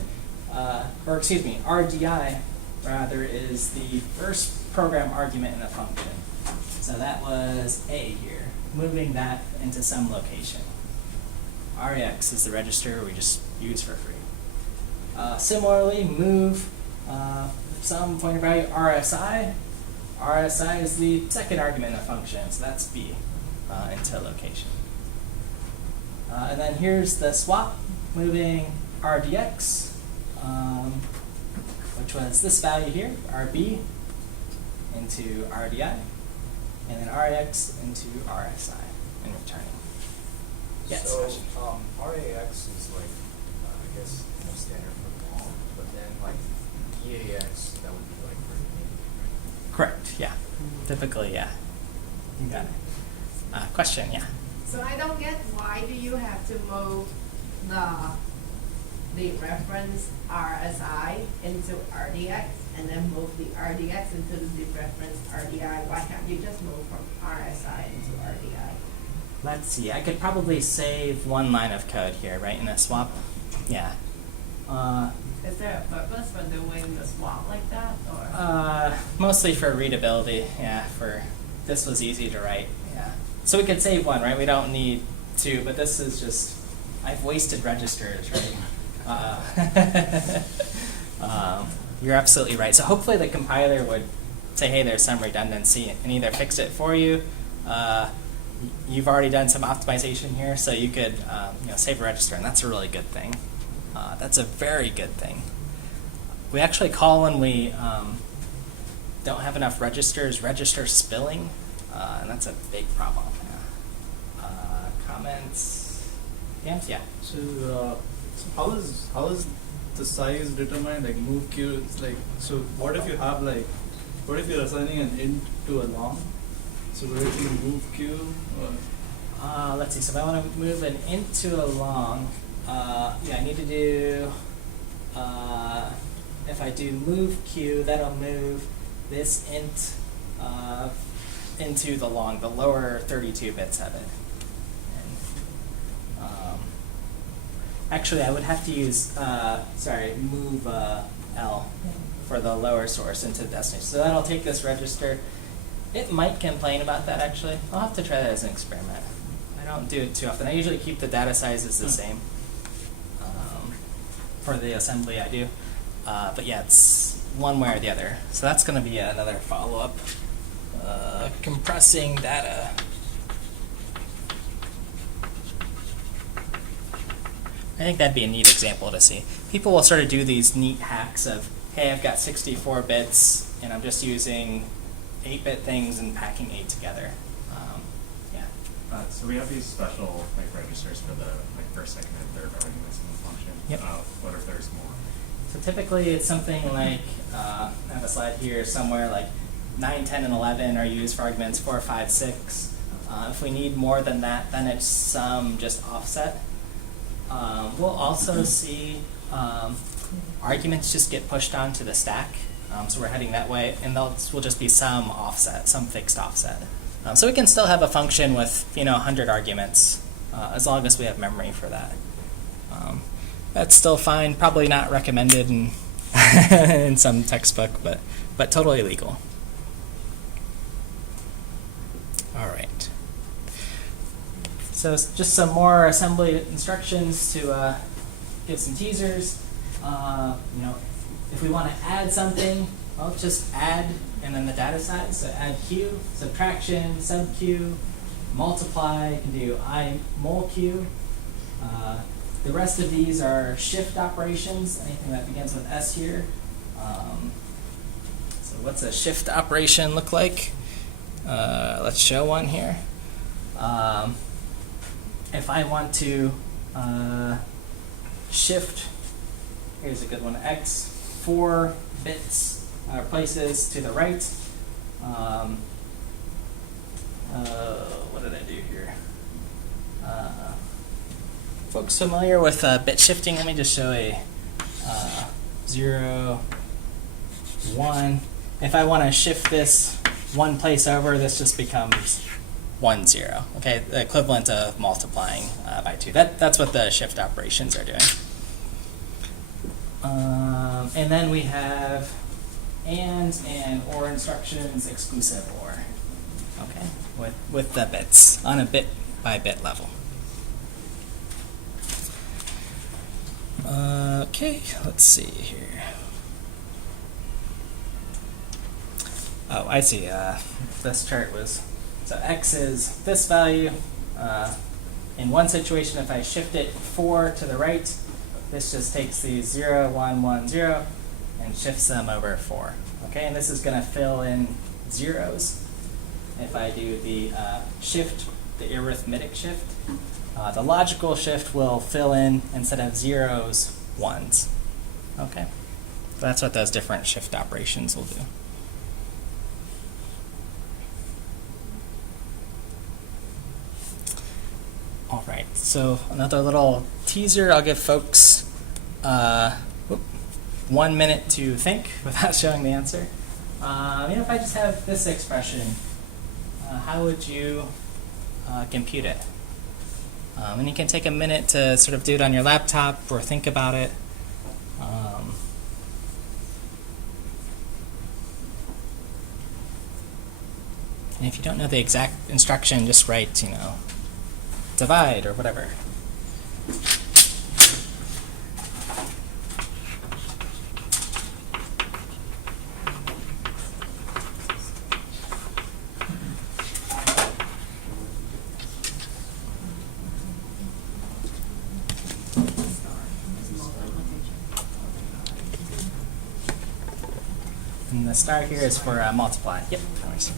Or excuse me, RDI rather is the first program argument in the function. So that was A here, moving that into some location. RAX is the register we just use for free. Similarly, move some pointer value RSI. RSI is the second argument in the function, so that's B into location. And then here's the swap, moving RDX, which was this value here, RB, into RDI, and then RX into RSI, and returning. Yes, So, question. RAX is like, I guess, more standard for long, but then like EAX, that would be like for right? Correct, yeah. Typically, yeah. You got it. Question, yeah. So I don't get, why do you have to move the reference RSI into RDX and then move the RDX into the reference RDI? Why can't you just move from RSI into RDI? Let's see, I could probably save one line of code here, right, in a swap. Yeah. Is there a purpose for doing the swap like that, or? Mostly for readability, yeah, this was easy to write, yeah. So we could save one, right? We don't need two, but this is just, I've wasted registers, right? You're absolutely right. So hopefully the compiler would say, hey, there's some redundancy, and either fix it for you. You've already done some optimization here, so you could save a register, and that's a really good thing. That's a very good thing. We actually call when we don't have enough registers, register spilling, and that's a big problem. Comments? Yeah. So how is the size determined? Like movq, it's like, so what if you're assigning an int to a long? So would it be movq? Or? Let's see. So if I want to move an int to a long, I need to do. If I do movq, that'll move this int into the long, the lower 32 bits of it. Actually, I would have to use, move L for the lower source into the destination. So that'll take this register. It might complain about that, actually. I'll have to try that as an experiment. I don't do it too often. I usually keep the data sizes the same. For the assembly, I do. But yeah, it's one way or the other. So that's going to be another follow-up. Compressing data. I think that'd be a neat example to see. People will sort of do these neat hacks of, hey, I've got 64 bits, and I'm just using 8-bit things and packing 8 together. So we have these special registers for the first, second, and third arguments in the function. Yep. What if there's more? So typically it's something like, I have a slide here somewhere, like 9, 10, and 11 are used for arguments 4, 5, 6. If we need more than that, then it's some just offset. We'll also see arguments just get pushed onto the stack. So we're heading that way, and will just be some offset, some fixed offset. So we can still have a function with 100 arguments as long as we have memory for that. That's still fine. Probably not recommended in in some textbook, but totally legal. All right. So just some more assembly instructions to give some teasers. If we want to add something, well, just add and then the data size. So add q, subtraction, sub q, multiply. You can do I mul q. The rest of these are shift operations. Anything that begins with S here. So what's a shift operation look like? Let's show one here. If I want to shift, here's a good one, x 4 bits or places to the right. What did I do here? Folks familiar with bit shifting? Let me just show a 0, 1. If I want to shift this one place over, this just becomes 1, 0. Okay, the equivalent of multiplying by 2. That's what the shift operations are doing. And then we have and or instructions, exclusive or. Okay, with the bits on a bit by bit level. Okay, let's see here. Oh, I see. This chart was, so x is this value. In one situation, if I shift it 4 to the right, this just takes these 0, 1, 1, 0, and shifts them over 4. Okay, and this is going to fill in zeros. If I do the shift, the arithmetic shift, the logical shift will fill in, instead of zeros, ones. Okay, so that's what those different shift operations will do. All right, so another little teaser. I'll give folks 1 minute to think without showing the answer. If I just have this expression, how would you compute it? And you can take a minute to sort of do it on your laptop or think about it. And if you don't know the exact instruction, just write, divide or whatever. And the star here is for multiply. Yep, no worries.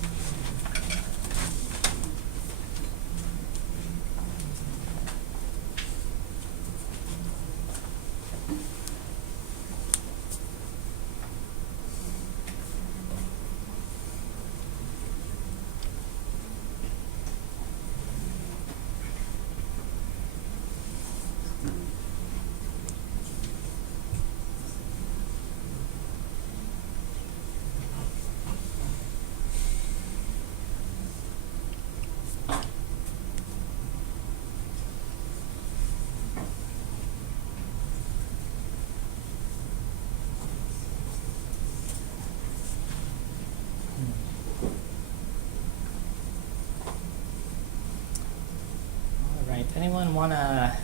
Anyone want to,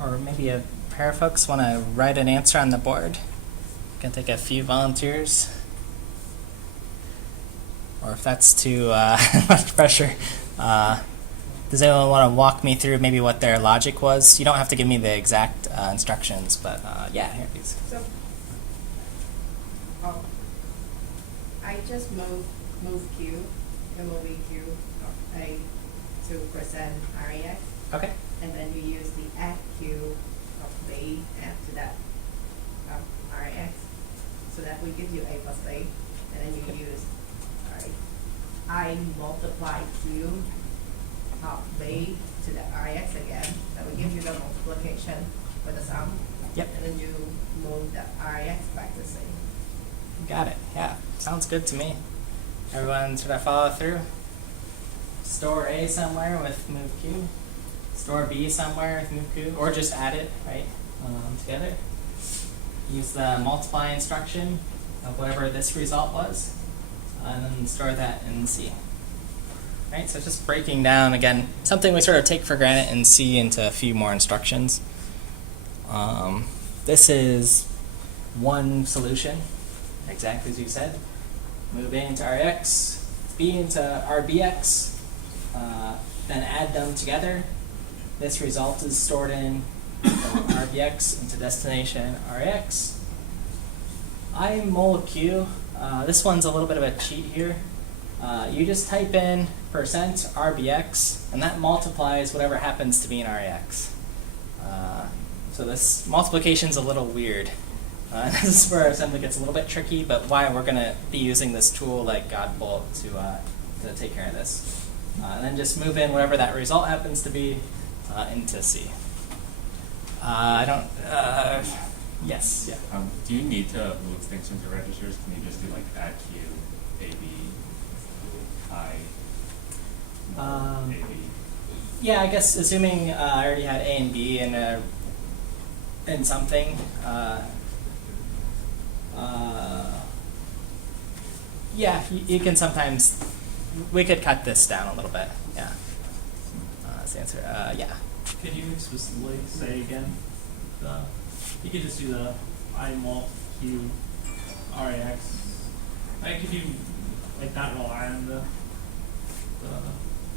or maybe a pair of folks want to write an answer on the board? Can take a few volunteers. Or if that's too much pressure, does anyone want to walk me through maybe what their logic was? You don't have to give me the exact instructions, but yeah, here it is. So, I just movq, movq, to present RISC. Okay. And then you use the add q of b to that RISC. So that will give you a plus b. And then you use, I multiply q of b to the RISC again. That will give you the multiplication with the sum. Yep. And then you move the RISC back to C. Got it. Yeah, sounds good to me. Everyone sort of follow through? Store A somewhere with move Q. Store B somewhere with move Q. Or just add it, right, together. Use the multiply instruction of whatever this result was. And then store that in C. Right, so just breaking down, again, something we sort of take for granted in C into a few more instructions. This is one solution, exactly as you said. Move A into RX, B into RBX, then add them together. This result is stored in RBX into destination RX. movq, this one's a little bit of a cheat here. You just type in %RBX, and that multiplies whatever happens to be in REX. So this multiplication's a little weird. This is where assembly gets a little bit tricky, but why we're going to be using this tool like Godbolt to take care of this. And then just move in whatever that result happens to be into C. Yes, yeah. Do you need to move things into registers? Can you just do like add Q, AB, I, AB? Yeah, I guess assuming I already had A and B in something. Yeah, you can sometimes. We could cut this down a little bit. Yeah. That's the answer. Yeah. Can you explicitly say again? You could just do the imult q rex. Like could you like not rely on the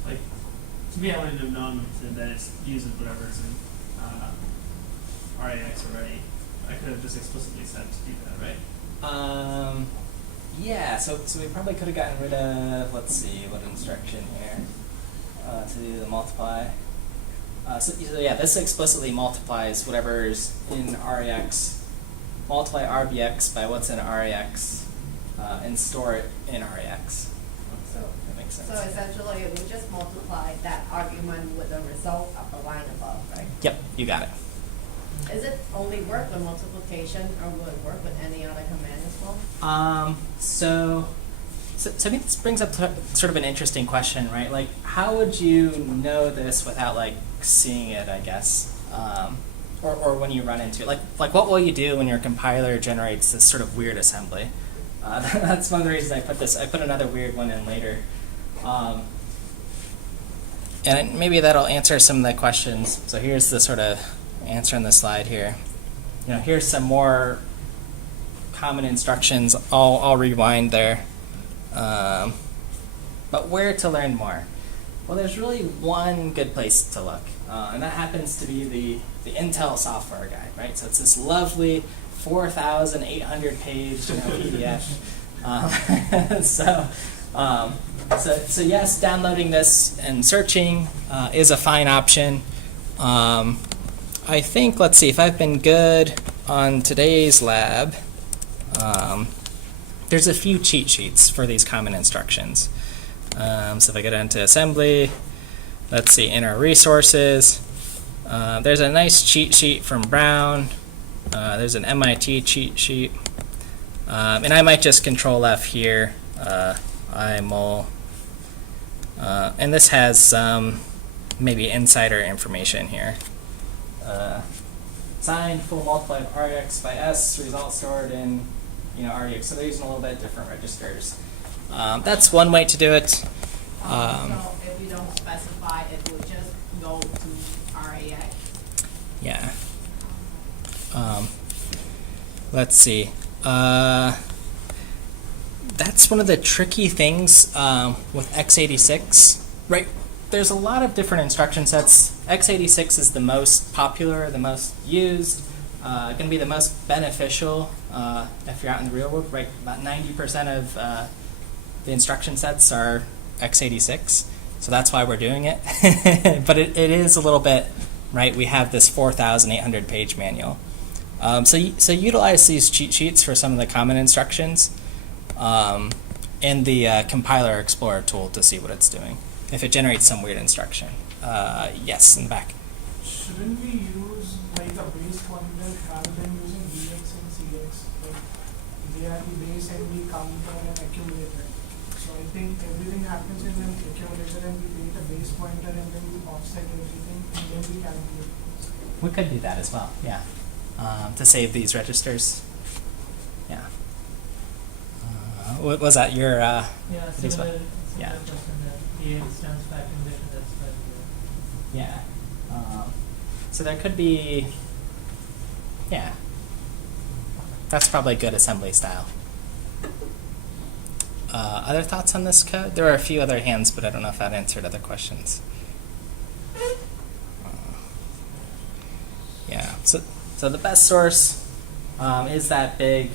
like to me I wouldn't have known that then it uses whatever's in rex already. I could have just explicitly said to do that, right? Yeah, so we probably could have gotten rid of, let's see, what instruction here, to do the multiply. So yeah, this explicitly multiplies whatever's in REX, multiply RBX by what's in REX, and store it in REX. So that makes sense. So essentially, it would just multiply that argument with the result of the line above, right? Yep, you got it. Is it only work with multiplication, or will it work with any other command as well? So I think this brings up sort of an interesting question, right? Like, how would you know this without like seeing it? I guess, or when you run into it, like what will you do when your compiler generates this sort of weird assembly? That's one of the reasons I put this. I put another weird one in later, and maybe that'll answer some of the questions. So here's the sort of answer on the slide here. You know, here's some more common instructions. I'll rewind there. But where to learn more? Well, there's really one good place to look, and that happens to be the Intel software guide, right? So it's this lovely 4,800 page PDF. So yes, downloading this and searching is a fine option. I think, let's see, if I've been good on today's lab, there's a few cheat sheets for these common instructions. So if I get into assembly, let's see, in our resources, there's a nice cheat sheet from Brown. There's an MIT cheat sheet. And I might just Control F here, imul. And this has some maybe insider information here. Sign full multiply of RX by S, result stored in REX. So they're using a little bit different registers. That's one way to do it. So if you don't specify, it will just go to RAX. Yeah. Let's see. That's one of the tricky things with x86, right? There's a lot of different instruction sets. x86 is the most popular, the most used, going to be the most beneficial if you're out in the real world, right? About 90% of the instruction sets are x86, so that's why we're doing it. But it is a little bit, right? We have this 4,800 page manual. So utilize these cheat sheets for some of the common instructions in the compiler explorer tool to see what it's doing. If it generates some weird instruction. Yes, in the back. Shouldn't we use like a base pointer rather than using dx and cx? Like they are the base and the counter and accumulator. So I think everything happens in an accumulator and we create a base pointer and then we offset everything and then we calculate. We could do that as well, yeah. To save these registers. Yeah. What was that your Yeah, things similar about- yeah. question that EA stands for accumulation, that's right. Yeah. So there could be, yeah. That's probably good assembly style. Other thoughts on this code? There are a few other hands, but I don't know if that answered other questions. Yeah, so the best source is that big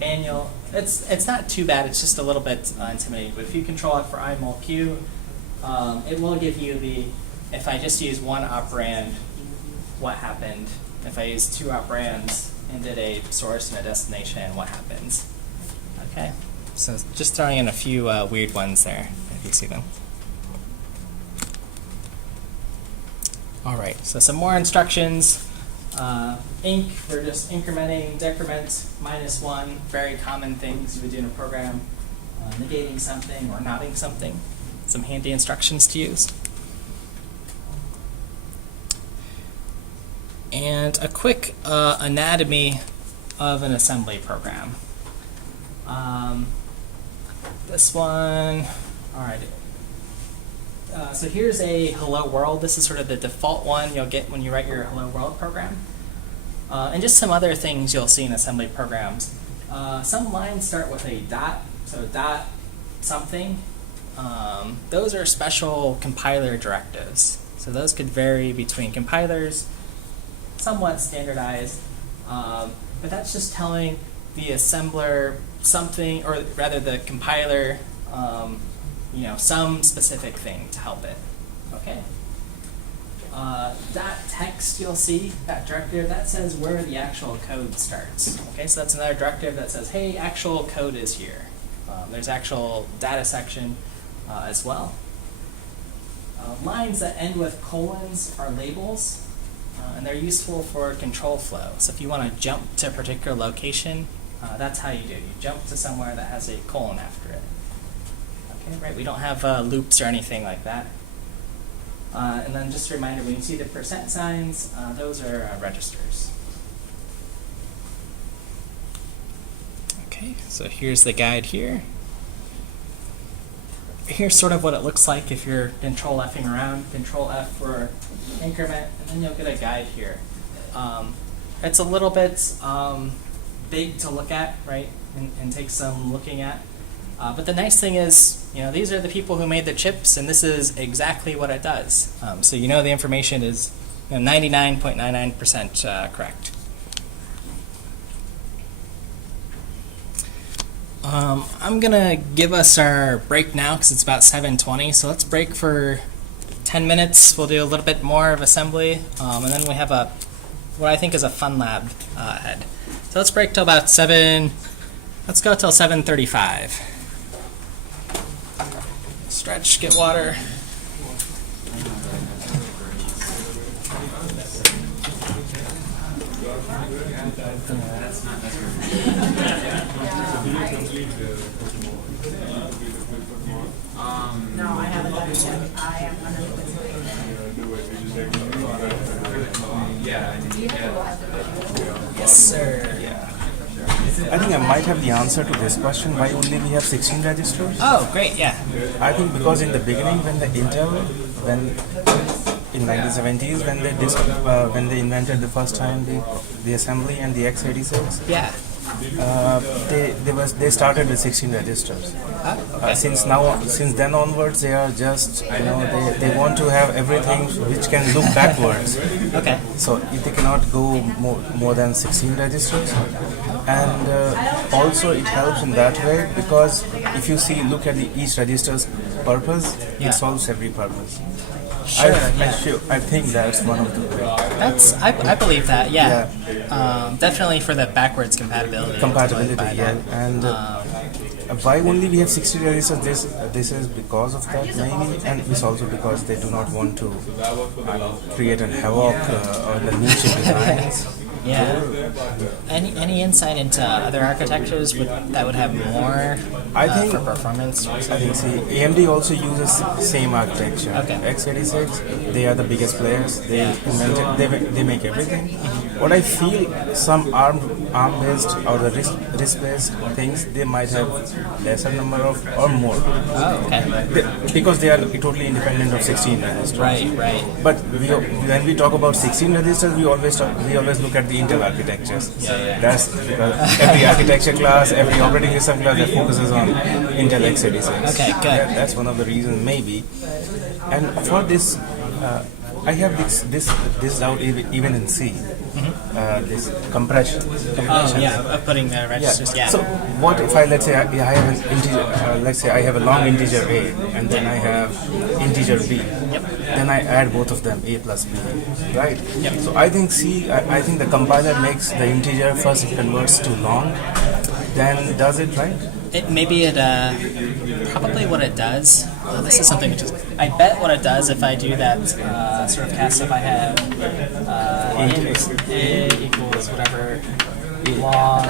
manual. It's not too bad, it's just a little bit intimidating, but if you control it for movq, it will give you the, if I just use one operand, what happened. If I use two operands and did a source and a destination, what happens. Okay, so just throwing in a few weird ones there, if you see them. All right, so some more instructions. Inc, we're just incrementing, decrement, -1, very common things you would do in a program. Negating something or notting something. Some handy instructions to use. And a quick anatomy of an assembly program. This one, all right. So here's a hello world. This is sort of the default one you'll get when you write your hello world program. And just some other things you'll see in assembly programs. Some lines start with a dot, so dot something. Those are special compiler directives. So those could vary between compilers, somewhat standardized, but that's just telling the assembler something, or rather the compiler, some specific thing to help it. Okay. That text you'll see, that directive, that says where the actual code starts. Okay, so that's another directive that says, hey, actual code is here. There's actual data section as well. Lines that end with colons are labels, and they're useful for control flow. So if you want to jump to a particular location, that's how you do it. You jump to somewhere that has a colon after it. Okay, right? We don't have loops or anything like that. And then just a reminder, when you see the percent signs, those are registers. Okay, so here's the guide here. Here's sort of what it looks like if you're control F-ing around. Control F for increment, and then you'll get a guide here. It's a little bit big to look at, right, and take some looking at. But the nice thing is, these are the people who made the chips, and this is exactly what it does. So the information is 99.99% correct. I'm going to give us our break now because it's about 7:20. So let's break for 10 minutes. We'll do a little bit more of assembly, and then we have what I think is a fun lab ahead. So let's break till about 7. Let's go till 7:35. Stretch, get water. No, I haven't done it yet. I am gonna do it. Yes, sir. I think I might have the answer to this question. Why only we have 16 registers? Oh, great, yeah. I think because in the beginning, when in 1970s, when they invented the first time the assembly and the x86, Yeah. they started with 16 registers. Okay. Since then onwards, they are just they want to have everything which can look backwards. Okay. So if they cannot go more than 16 registers, and also it helps in that way because if you look at each register's purpose, Yeah. it solves every purpose. Sure, I think that's one of the ways. I believe that, yeah. Definitely for the backwards compatibility. Compatibility, By yeah. that. And why only we have 60 registers? This is because of that maybe, and it's also because they do not want to create a havoc on the niche designs. Yeah. Any insight into other architectures that would have more I think for performance? I think AMD also uses same architecture. Okay. x86, they are the biggest players. They invented, they make everything. What I feel, some ARM-based or the RISC-based things, they might have lesser number of or more. Oh, okay. Because they are totally independent of 16 registers. Right. But when we talk about 16 registers, we always look at the the Intel architectures. That's because every architecture class, every operating system class that focuses on Intel x86. Okay, good. That's one of the reasons, maybe. And for this, I have this doubt even in C. This compression. Oh yeah, of putting the registers. Yeah. So what if let's say I have an integer, let's say I have a long integer a, and then I have integer b. Then I add both of them, a plus b, right? Yep. So I think I think the compiler makes the integer first it converts to long, then does it, right? Maybe probably what it does. This is something which is, I bet what it does if I do that sort of cast, if I have int a equals whatever long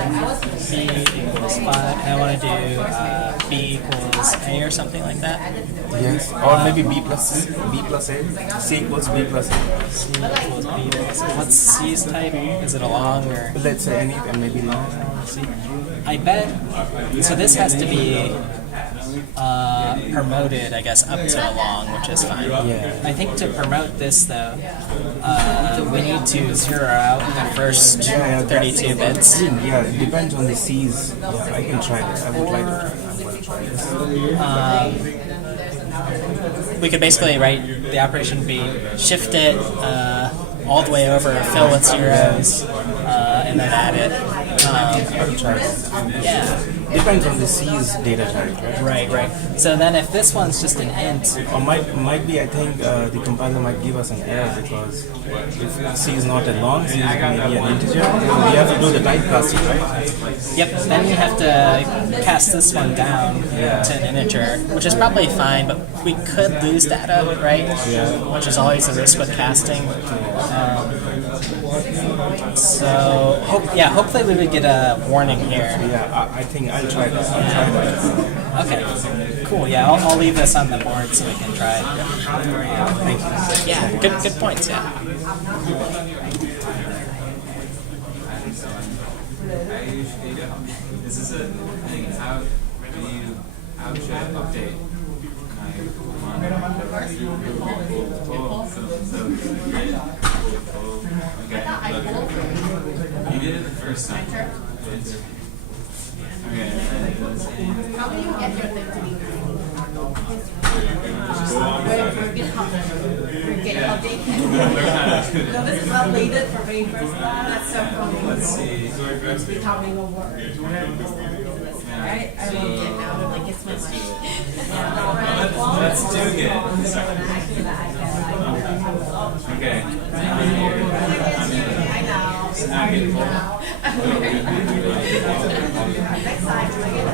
b equals 5, and I want to do b equals a or something like that. Yes. Or maybe b plus a, c equals b plus a. C equals b plus a. What's C's type? Is it a long or? Let's say any and maybe long. C. I bet. So this has to be promoted, I guess, up to a long, which is fine. Yeah. I think to promote this, though, we need to zero out the first 32 bits. Yeah, it depends on the C's. Yeah, I can try this. I would like to try. I'm going to try this. We could basically write the operation would be shift it all the way over, fill with zeros, and then add it. I will try this. Yeah. Depends on the C's data type, right? Right. So then if this one's just an int, Or might be, I think the compiler might give us an error because if C is not a long, C is maybe an integer. We have to do the typecasting, right? yep, then you have to cast this one down to an integer, which is probably fine, but we could lose data, right? Yeah. Which is always a risk with casting. So, hopefully we would get a warning here. Yeah, I think I'll try this. I'll try that. Okay, cool. Yeah, I'll leave this on the board so we can try. Thank you. Yeah, good points. Yeah. This is a thing. How should I update you did it the first time. Okay. How do you get your thing to be we're getting updated. No, this is updated for me. That's so funny. Let's see. It's becoming a word. Right? I wrote it now. I'm like, it's my life. Let's do it. Okay. I know. Now get full. Next time, when I get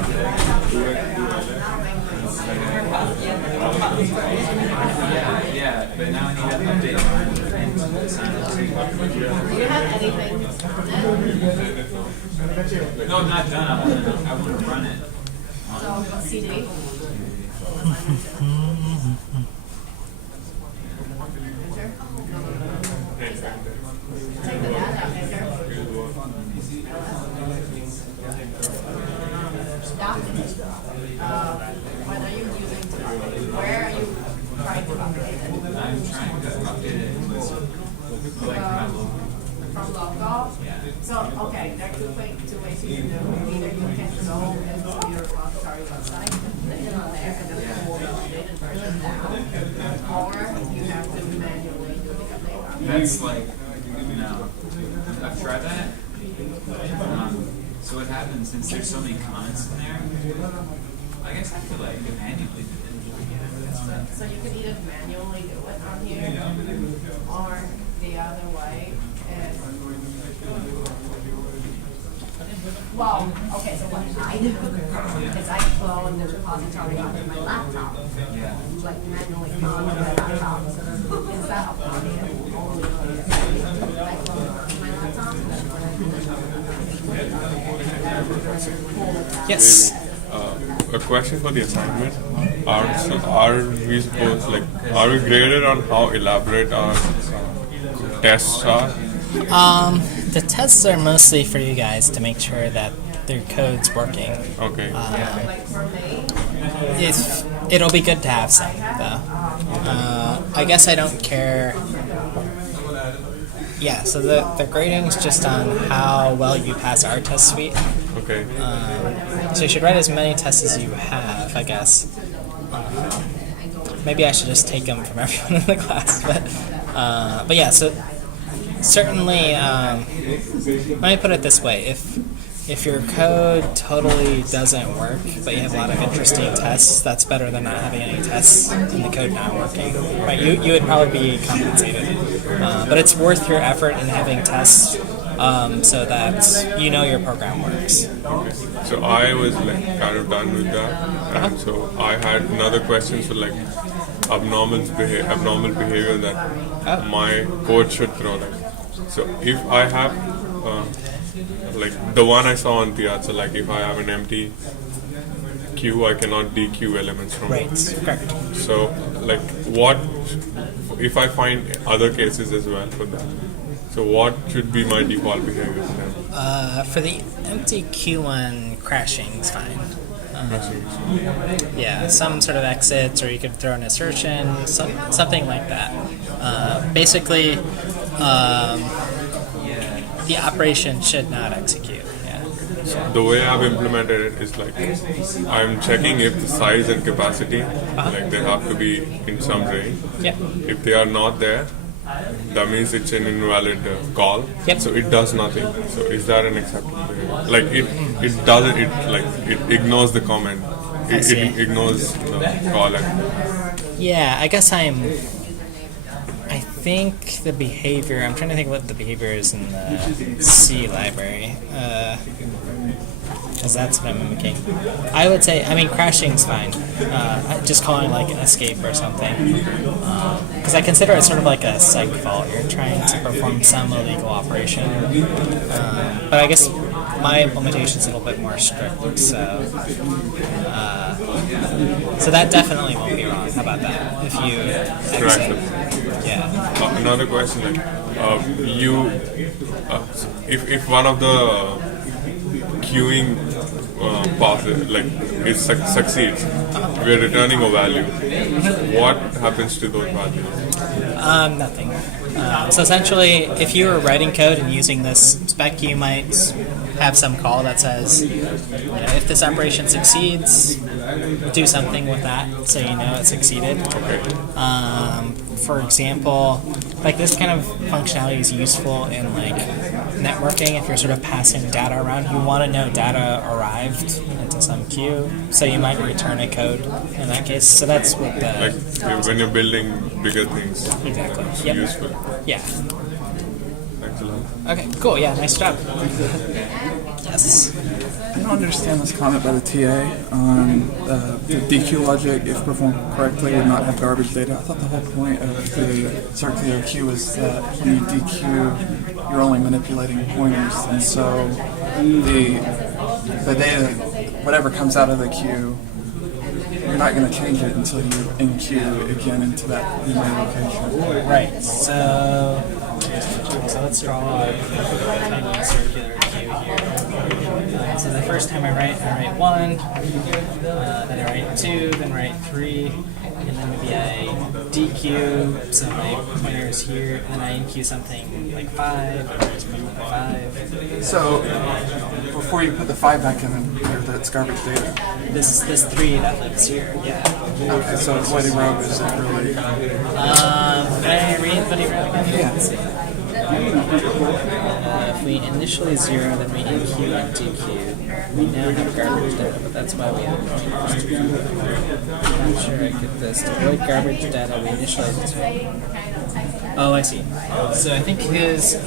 Yeah, but now I need to update mine and do you have anything? No, I'm not done. I want to run it. So, CD? Take the data, enter. Document. What are you using to update? Where are you trying to update it? I'm trying to update it with like my logo. From logo? Yeah. So, okay, there are two ways you can do it. Either you can go into your repository website, put it on there, and then pull the updated version down, or you have to manually do the update. That's like, no. I've tried that. So what happens, since there's so many comments in there, I guess I could like manually do it. So you can either manually do it on here, or the other way is, well, okay, so what I do is I clone the repository onto my laptop, Yeah. like manually clone my laptop, instead of putting it only on the I clone it onto my laptop, and then when I do it, Yes. A question for the assignment. Are we supposed, like, are we graded on how elaborate our tests are? The tests are mostly for you guys to make sure that their code's working. Okay. like for me, If it'll be good to have some, though. I guess I don't care. Yeah, so the grading is just on how well you pass our test suite. Okay. So you should write as many tests as you have, I guess. Maybe I should just take them from everyone in the class, but yeah. So certainly, let me put it this way: if your code totally doesn't work, but you have a lot of interesting tests, that's better than not having any tests and the code not working. Right? You would probably be compensated, but it's worth your effort in having tests so that you know your program works. Okay. So I was like kind of done with that, and so I had another question for like abnormal behavior that my code should throw. Like, so if I have like the one I saw on PR, so like if I have an empty queue, I cannot dequeue elements from it. Right. Correct. So like what if I find other cases as well for that? So what should be my default behavior for them? For the empty queue one, crashing is fine. Yeah, some sort of exits, or you could throw an assertion, something like that. Basically, the operation should not execute. Yeah. The way I've implemented it is like I'm checking if the size and capacity, like they have to be in some range. Yep. If they are not there, that means it's an invalid call. Yep. So it does nothing. So is that an acceptable behavior? Like it doesn't. It ignores the comment. It ignores the call. Yeah, I guess I think the behavior, I'm trying to think what the behavior is in the C library, because that's what I'm mimicking. I would say, crashing's fine. Just calling like escape or something. Because I consider it sort of like a seg fault. You're trying to perform some illegal operation. But I guess my implementation is a little bit more strict, so that definitely won't be wrong. How about that? If you exit. Yeah. Another question, like if one of the queuing path like it succeeds, we are returning a value. What happens to those values? Nothing. So essentially, if you were writing code and using this spec, you might have some call that says, if this operation succeeds, do something with that so you know it succeeded. For example, like this kind of functionality is useful in like networking. If you're sort of passing data around, you want to know data arrived into some queue, so you might return a code in that case. So that's what the like when you're building bigger things. Exactly. It's Yep. useful. Yeah. Excellent. Okay. Cool. Yeah. Nice job. Yes. I don't understand this comment by the TA on the DQ logic, if performed correctly, would not have garbage data. I thought the whole point of the circular queue is that when you DQ, you're only manipulating pointers, and so the data, whatever comes out of the queue, you're not going to change it until you in-queue again into that memory location. Right. So let's draw a tiny circular queue here. So the first time I write 1, then I write 2, then write 3, and then maybe I DQ, so my pointer is here, and then I in-queue something like 5, or just maybe 5. So before you put the 5 back in there, that's garbage data. This 3 that lives here, yeah. Okay, so avoiding rogue isn't really... Can I read Buddy Rogue again? Yeah. Let's see. If we initially 0, then we in-queue and DQ. We now have garbage data, but that's why we have pointers. I'm not sure I get this. To avoid garbage data, we initialize it. Oh, I see. So I think his,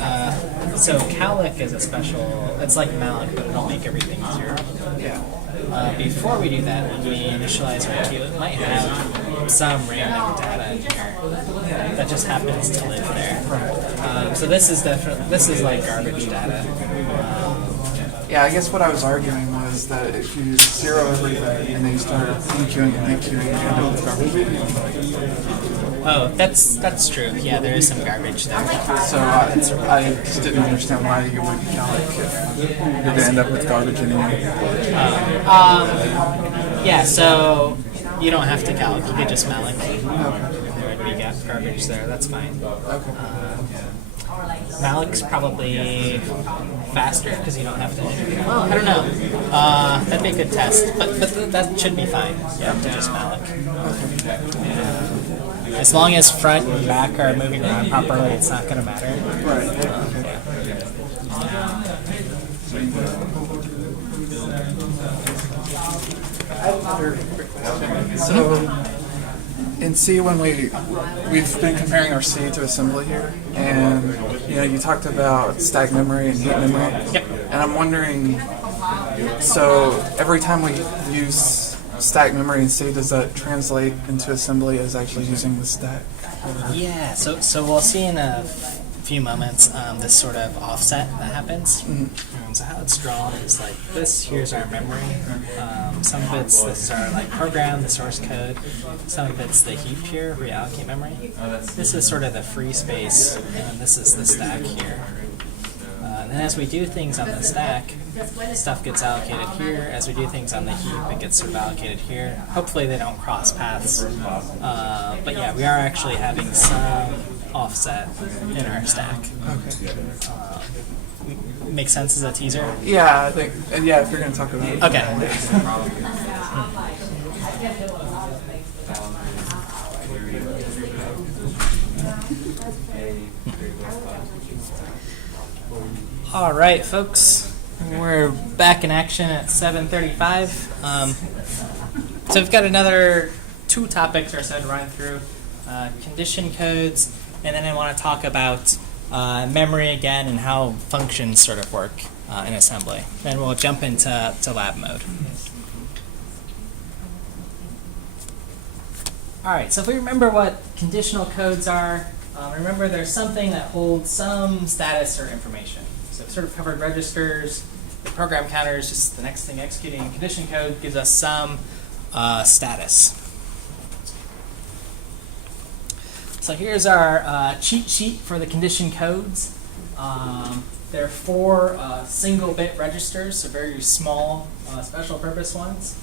so callic is a special, it's like malloc, but it'll make everything 0. Yeah. Before we do that, when we initialize our queue, it might have some random data in here that just happens to live there. So this is like garbage data. Yeah, I guess what I was arguing was that if you 0 everything and then you start in-queuing and then-queuing, you end up with garbage. Oh, that's true. Yeah, there is some garbage there. So I just didn't understand why you would calc if you're going to end up with garbage anyway. Yeah, so you don't have to calc. You could just malloc. There would be garbage there. That's fine. Malloc is probably faster because you don't have to. Well, I don't know. That'd be a good test, but that should be fine. Yeah, to just Malloc. Yeah. As long as front and back are moving around properly, it's not going to matter. So in C, when we've been comparing our C to assembly here, and you talked about stack memory and heap memory, and I'm wondering, so every time we use stack memory in C, does that translate into assembly as actually using the stack? Yeah. So we'll see in a few moments this sort of offset that happens. So how it's drawn is like this. Here's our memory. Some of it's this is our program, the source code. Some of it's the heap here, reallocate memory. This is sort of the free space, and this is the stack here. And then as we do things on the stack, stuff gets allocated here. As we do things on the heap, it gets sort of allocated here. Hopefully they don't cross paths. But yeah, we are actually having some offset in our stack. Okay. Make sense as a teaser? Yeah, I think. Yeah, if you're going to talk about it. Okay. All right, folks. We're back in action at 7:35. So we've got another 2 topics or so to run through. Condition codes, and then I want to talk about memory again and how functions sort of work in assembly. Then we'll jump into lab mode. All right, so if we remember what conditional codes are, remember there's something that holds some status or information. So we've sort of covered registers, the program counters, just the next thing executing. Condition code gives us some status. So here's our cheat sheet for the condition codes. They're 4 single-bit registers, so very small special purpose ones.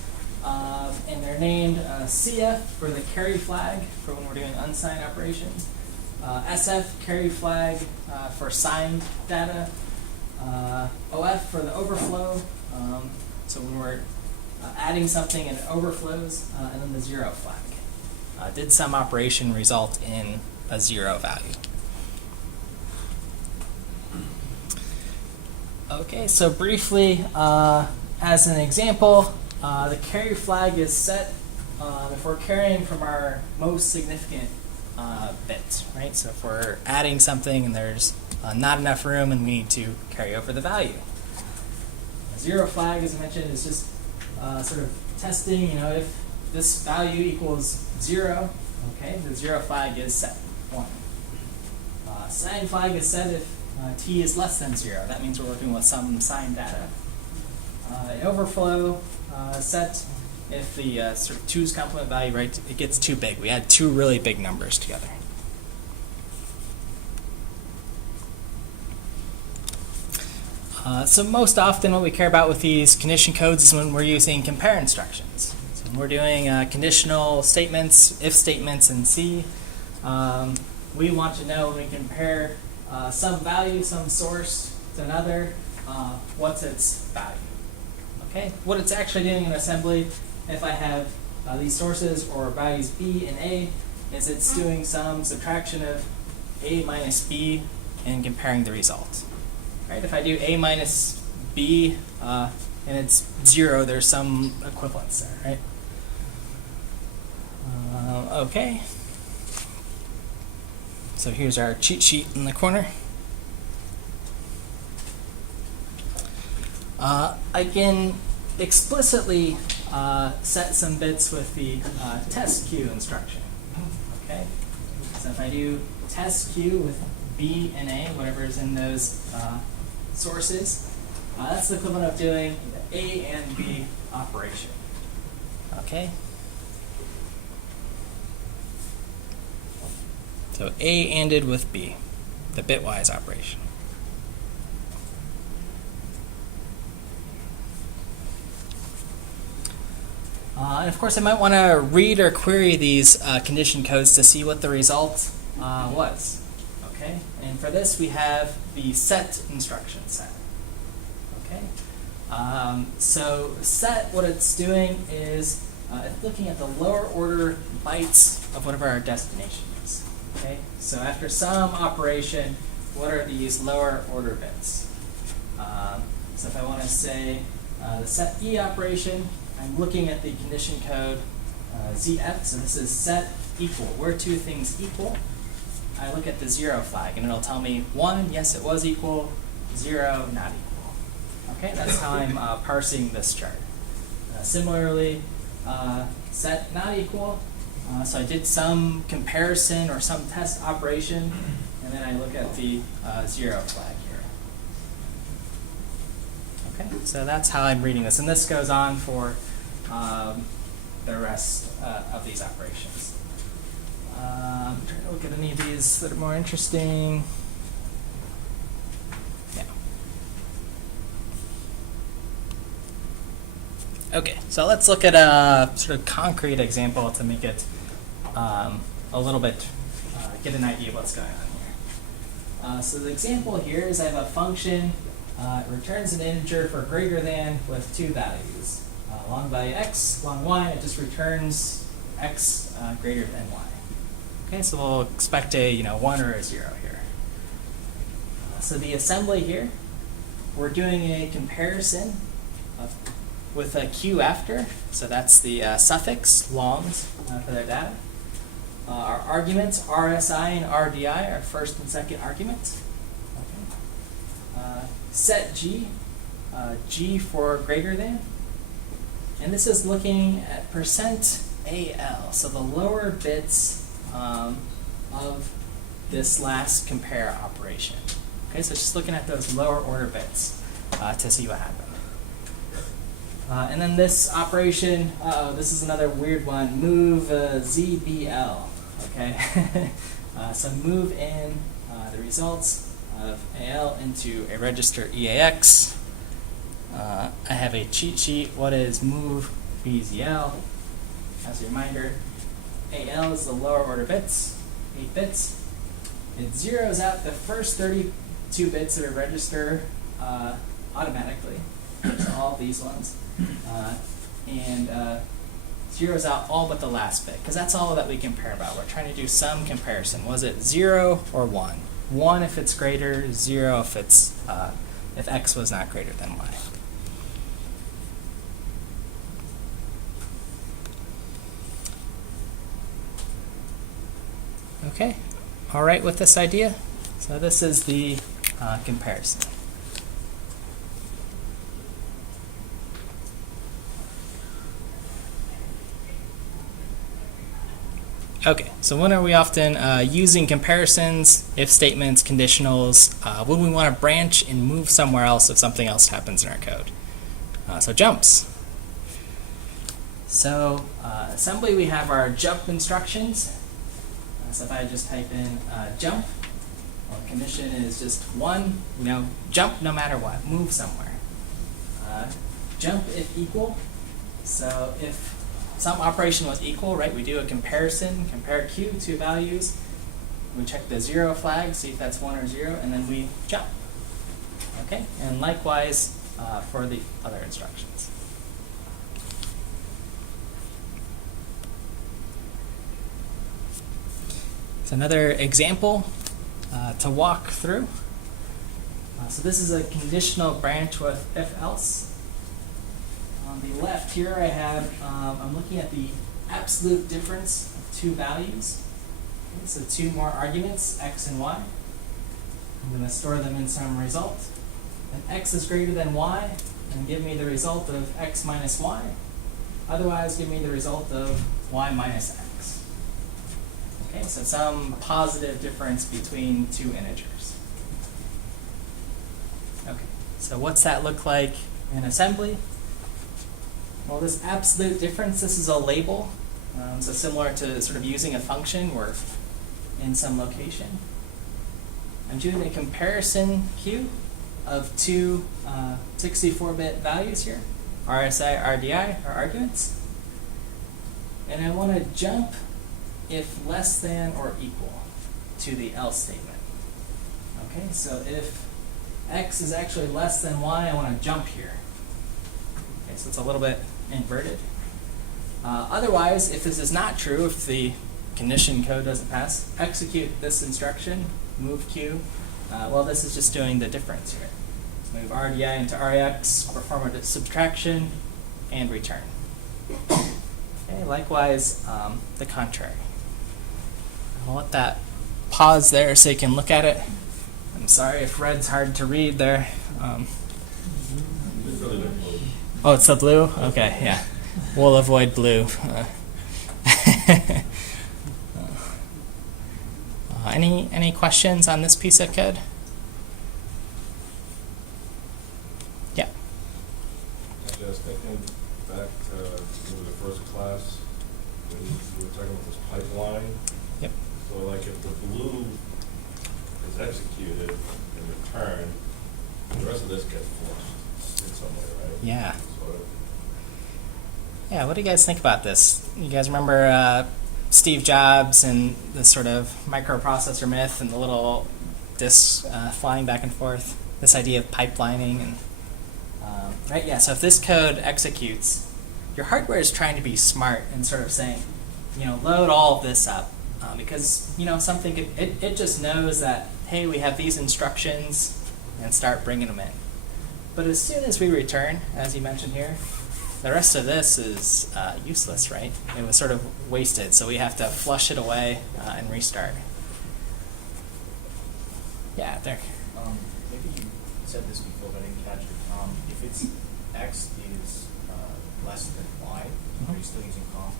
And they're named CF for the carry flag for when we're doing unsigned operations. SF, carry flag for signed data. OF for the overflow, so when we're adding something and it overflows, and then the 0 flag. Did some operation result in a 0 value? Okay, so briefly, as an example, the carry flag is set if we're carrying from our most significant bit, right? So if we're adding something and there's not enough room and we need to carry over the value. The 0 flag, as I mentioned, is just sort of testing, if this value equals 0, okay, the 0 flag is set, 1. Signed flag is set if t is less than 0. That means we're working with some signed data. The overflow set if the sort of 2's complement value, right, it gets too big. We add 2 really big numbers together. So most often what we care about with these condition codes is when we're using compare instructions. So when we're doing conditional statements, if statements in C, we want to know when we compare some value, some source to another, what's its value. Okay, what it's actually doing in assembly, if I have these sources or values B and A, is it's doing some subtraction of A minus B and comparing the result. Right, if I do A minus B and it's 0, there's some equivalence there, right? Okay. So here's our cheat sheet in the corner. I can explicitly set some bits with the test queue instruction. Okay. So if I do test queue with B and A, whatever is in those sources, that's the equivalent of doing the A and B operation. Okay. So A ANDed with B, the bitwise operation. And of course, I might want to read or query these condition codes to see what the result was. Okay, and for this we have the set instruction set. Okay, so set, what it's doing is it's looking at the lower order bytes of whatever our destination is. Okay, so after some operation, what are these lower order bits? So if I want to say the set E operation, I'm looking at the condition code ZF, so this is set equal. Where two things equal, I look at the 0 flag, and it'll tell me 1, yes it was equal, 0, not equal. Okay, that's how I'm parsing this chart. Similarly, set not equal, so I did some comparison or some test operation, and then I look at the 0 flag here. Okay, so that's how I'm reading this, and this goes on for the rest of these operations. I'm trying to look at any of these that are more interesting. Yeah. Okay, so let's look at a sort of concrete example to make it a little bit, get an idea of what's going on here. So the example here is I have a function, it returns an integer for greater than with two values. Long value x, long y, it just returns x greater than y. Okay, so we'll expect a 1 or a 0 here. So the assembly here, we're doing a comparison with a q after, so that's the suffix longs for their data. Our arguments RSI and RDI are first and second arguments. Okay. Set G, G for greater than, and this is looking at %AL, so the lower bits of this last compare operation. Okay, so just looking at those lower order bits to see what happened. And then this operation, this is another weird one, move ZBL. Okay, so move in the results of AL into a register EAX. I have a cheat sheet. What is move BZL? As a reminder, AL is the lower order bits, 8 bits. It zeroes out the first 32 bits of a register automatically, so all these ones, and zeroes out all but the last bit, because that's all that we can compare about. We're trying to do some comparison. Was it 0 or 1? 1 if it's greater, 0 if it's if x was not greater than y. Okay, all right with this idea? So this is the comparison. Okay, so when are we often using comparisons, if statements, conditionals, when we want to branch and move somewhere else if something else happens in our code? So jumps. So assembly, we have our jump instructions. So if I just type in jump, well, condition is just 1, jump no matter what, move somewhere. Jump if equal, so if some operation was equal, right, we do a comparison, compare q, two values, we check the 0 flag, see if that's 1 or 0, and then we jump. Okay, and likewise for the other instructions. So another example to walk through. So this is a conditional branch with if-else. On the left here I have, I'm looking at the absolute difference of two values. Okay, so two more arguments, x and y. I'm going to store them in some result. And x is greater than y, and give me the result of x minus y. Otherwise, give me the result of y minus x. Okay, so some positive difference between two integers. Okay, so what's that look like in assembly? Well, this absolute difference, this is a label. So similar to sort of using a function or in some location. I'm doing a comparison queue of two 64-bit values here, RSI, RDI, or arguments. And I want to jump if less than or equal to the else statement. Okay, so if x is actually less than y, I want to jump here. Okay, so it's a little bit inverted. Otherwise, if this is not true, if the condition code doesn't pass, execute this instruction, movq. Well, this is just doing the difference here. Move RDI into REX, perform a subtraction, and return. Okay, likewise, the contrary. I'll let that pause there so you can look at it. I'm sorry if red's hard to read there. Oh, it's the blue? Okay, yeah. We'll avoid blue. Any questions on this piece of code? Yeah. I was thinking back to the first class when we were talking about this pipeline. Yep. So like if the blue is executed and returned, the rest of this gets flushed in some way, right? Yeah. So Yeah, what do you guys think about this? You guys remember Steve Jobs and the sort of microprocessor myth and the little disks flying back and forth? This idea of pipelining and right? Yeah, so if this code executes, your hardware is trying to be smart and sort of saying, load all of this up because, something it just knows that, hey, we have these instructions and start bringing them in. But as soon as we return, as you mentioned here, the rest of this is useless, right? It was sort of wasted, so we have to flush it away and restart. Yeah, there. Maybe you said this before, but I didn't catch it. If it's x is less than y, are you still using cont,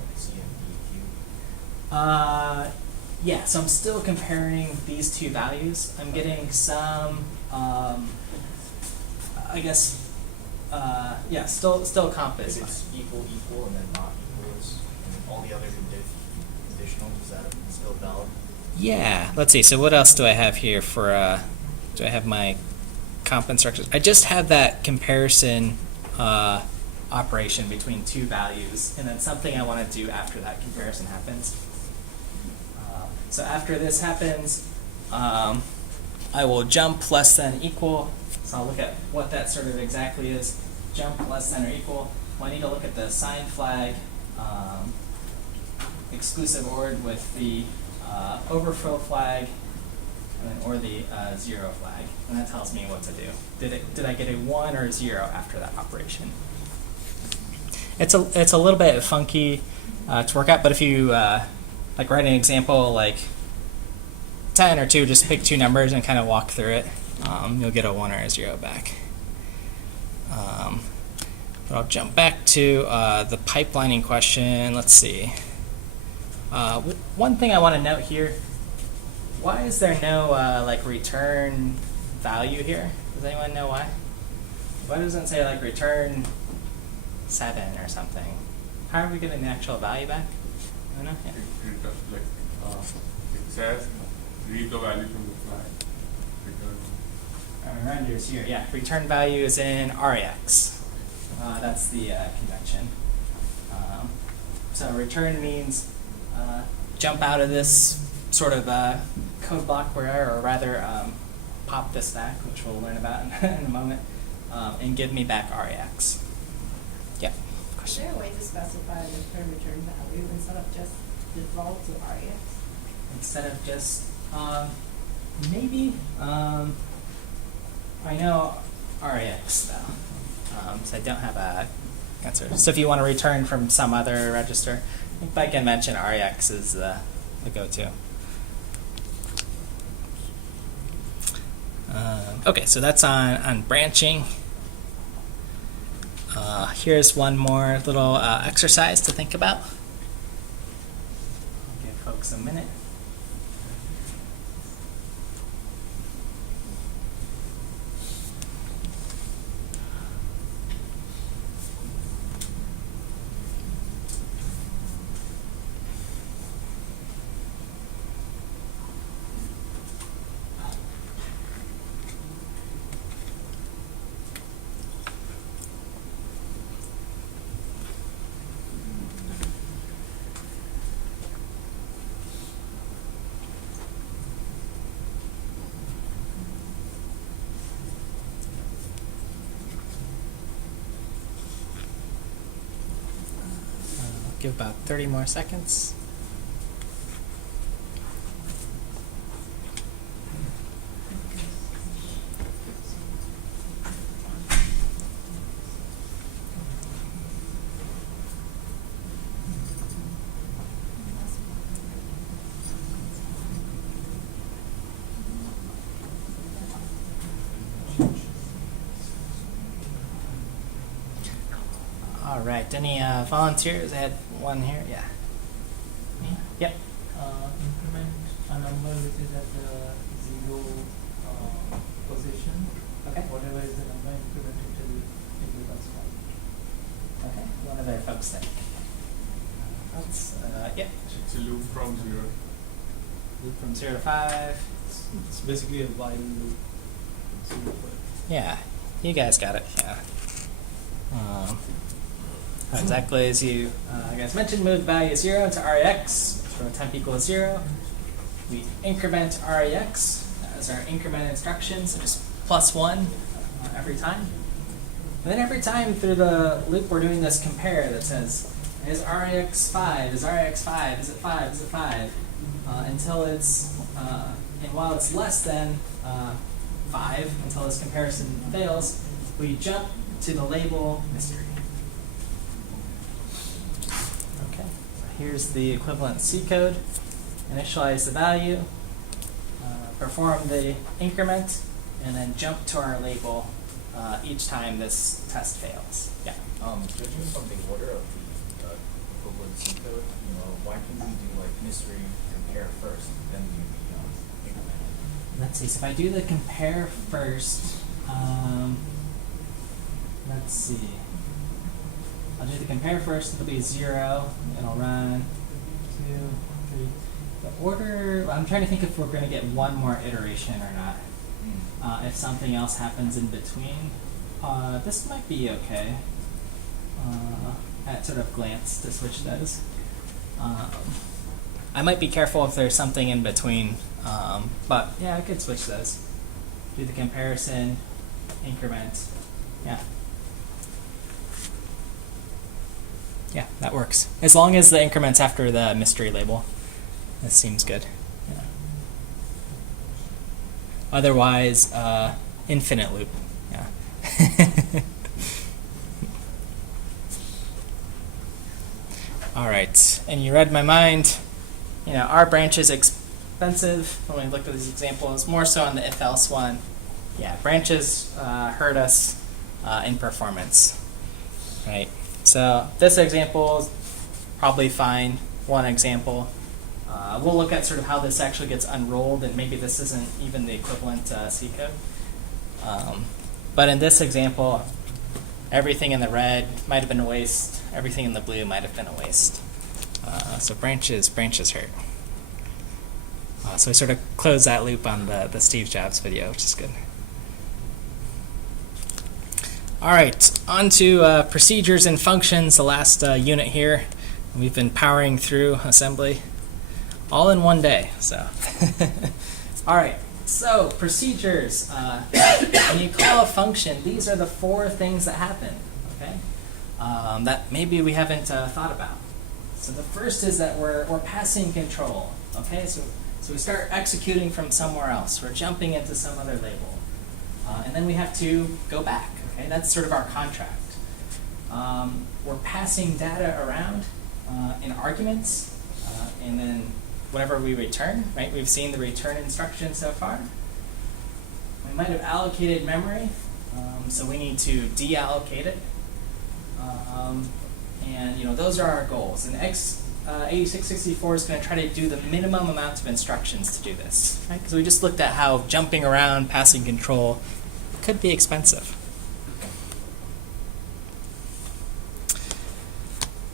like C and EQ? Yeah, so I'm still comparing these two values. I'm getting some, I guess, yeah, still comp is If it's equal, and then not equals, and all the other conditionals, is that still valid? Yeah, let's see. So what else do I have here for, do I have my comp instructions? I just have that comparison operation between two values, and then something I want to do after that comparison happens. So after this happens, I will jump less than equal. So I'll look at what that sort of exactly is. Jump less than or equal. Well, I need to look at the sign flag exclusive ORed with the overflow flag or the 0 flag, and that tells me what to do. Did I get a 1 or a 0 after that operation? It's a little bit funky to work out, but if you like write an example like 10 or 2, just pick two numbers and kind of walk through it, you'll get a 1 or a 0 back. But I'll jump back to the pipelining question. Let's see. One thing I want to note here, why is there no like return value here? Does anyone know why? Why doesn't it say like return 7 or something? How are we getting the actual value back? I don't know. Yeah. It says read the value from the flag. Return. Renders here. Yeah, return value is in REX. That's the convention. So return means jump out of this sort of code block or rather pop this back, which we'll learn about in a moment, and give me back REX. Yeah. Is there a way to specify the return value instead of just default to REX? Instead of just maybe I know REX though, so I don't have a answer. So if you want to return from some other register, I think by convention REX is the go-to. Okay, so that's on branching. Here's one more little exercise to think about. Give folks a minute. give about 30 more seconds. All right, any volunteers? I had one here, yeah. Me? Yep. Increment a number which is at the 0 position. Okay. Whatever is the number, increment it till it becomes 1. Okay, what other folks think? Yeah. It's a loop from 0. Loop from 0 to 5. It's basically a while loop. So, Yeah, you guys got it, yeah. Exactly as you guys mentioned, move value 0 to REX, throw temp equals 0. We increment REX as our increment instruction, so just +1 every time. And then every time through the loop we're doing this compare that says, is REX 5, is REX 5, is it 5, is it 5? Until it's, and while it's less than 5, until this comparison fails, we jump to the label mystery. Okay, so here's the equivalent C code. Initialize the value, perform the increment, and then jump to our label each time this test fails. Yeah. Judging from the order of the equivalent C code, why can't we do like mystery compare first, then do the increment? Let's see, so if I do the compare first, let's see. I'll do the compare first, it'll be 0, it'll run 2, 3. The order, I'm trying to think if we're going to get one more iteration or not. If something else happens in between. This might be okay at sort of glance to switch those. I might be careful if there's something in between, but yeah, I could switch those. Do the comparison, increment, yeah. Yeah, that works. As long as the increment's after the mystery label. That seems good. Yeah. Otherwise, infinite loop. Yeah. All right, and you read my mind. Our branch is expensive. When we look at these examples, more so on the if-else one. Yeah, branches hurt us in performance, right? So this example is probably fine. One example. We'll look at sort of how this actually gets unrolled, and maybe this isn't even the equivalent C code. But in this example, everything in the red might have been a waste. Everything in the blue might have been a waste. So branches hurt. So we sort of close that loop on the Steve Jobs video, which is good. All right, on to procedures and functions, the last unit here. We've been powering through assembly all in one day. So, all right, so procedures. When you call a function, these are the 4 things that happen, okay? That maybe we haven't thought about. So the first is that we're passing control, okay? So we start executing from somewhere else. We're jumping into some other label. And then we have to go back, okay? That's sort of our contract. We're passing data around in arguments, and then whatever we return, right? We've seen the return instruction so far. We might have allocated memory, so we need to deallocate it. And those are our goals. And x86-64 is going to try to do the minimum amount of instructions to do this, right? Because we just looked at how jumping around, passing control could be expensive.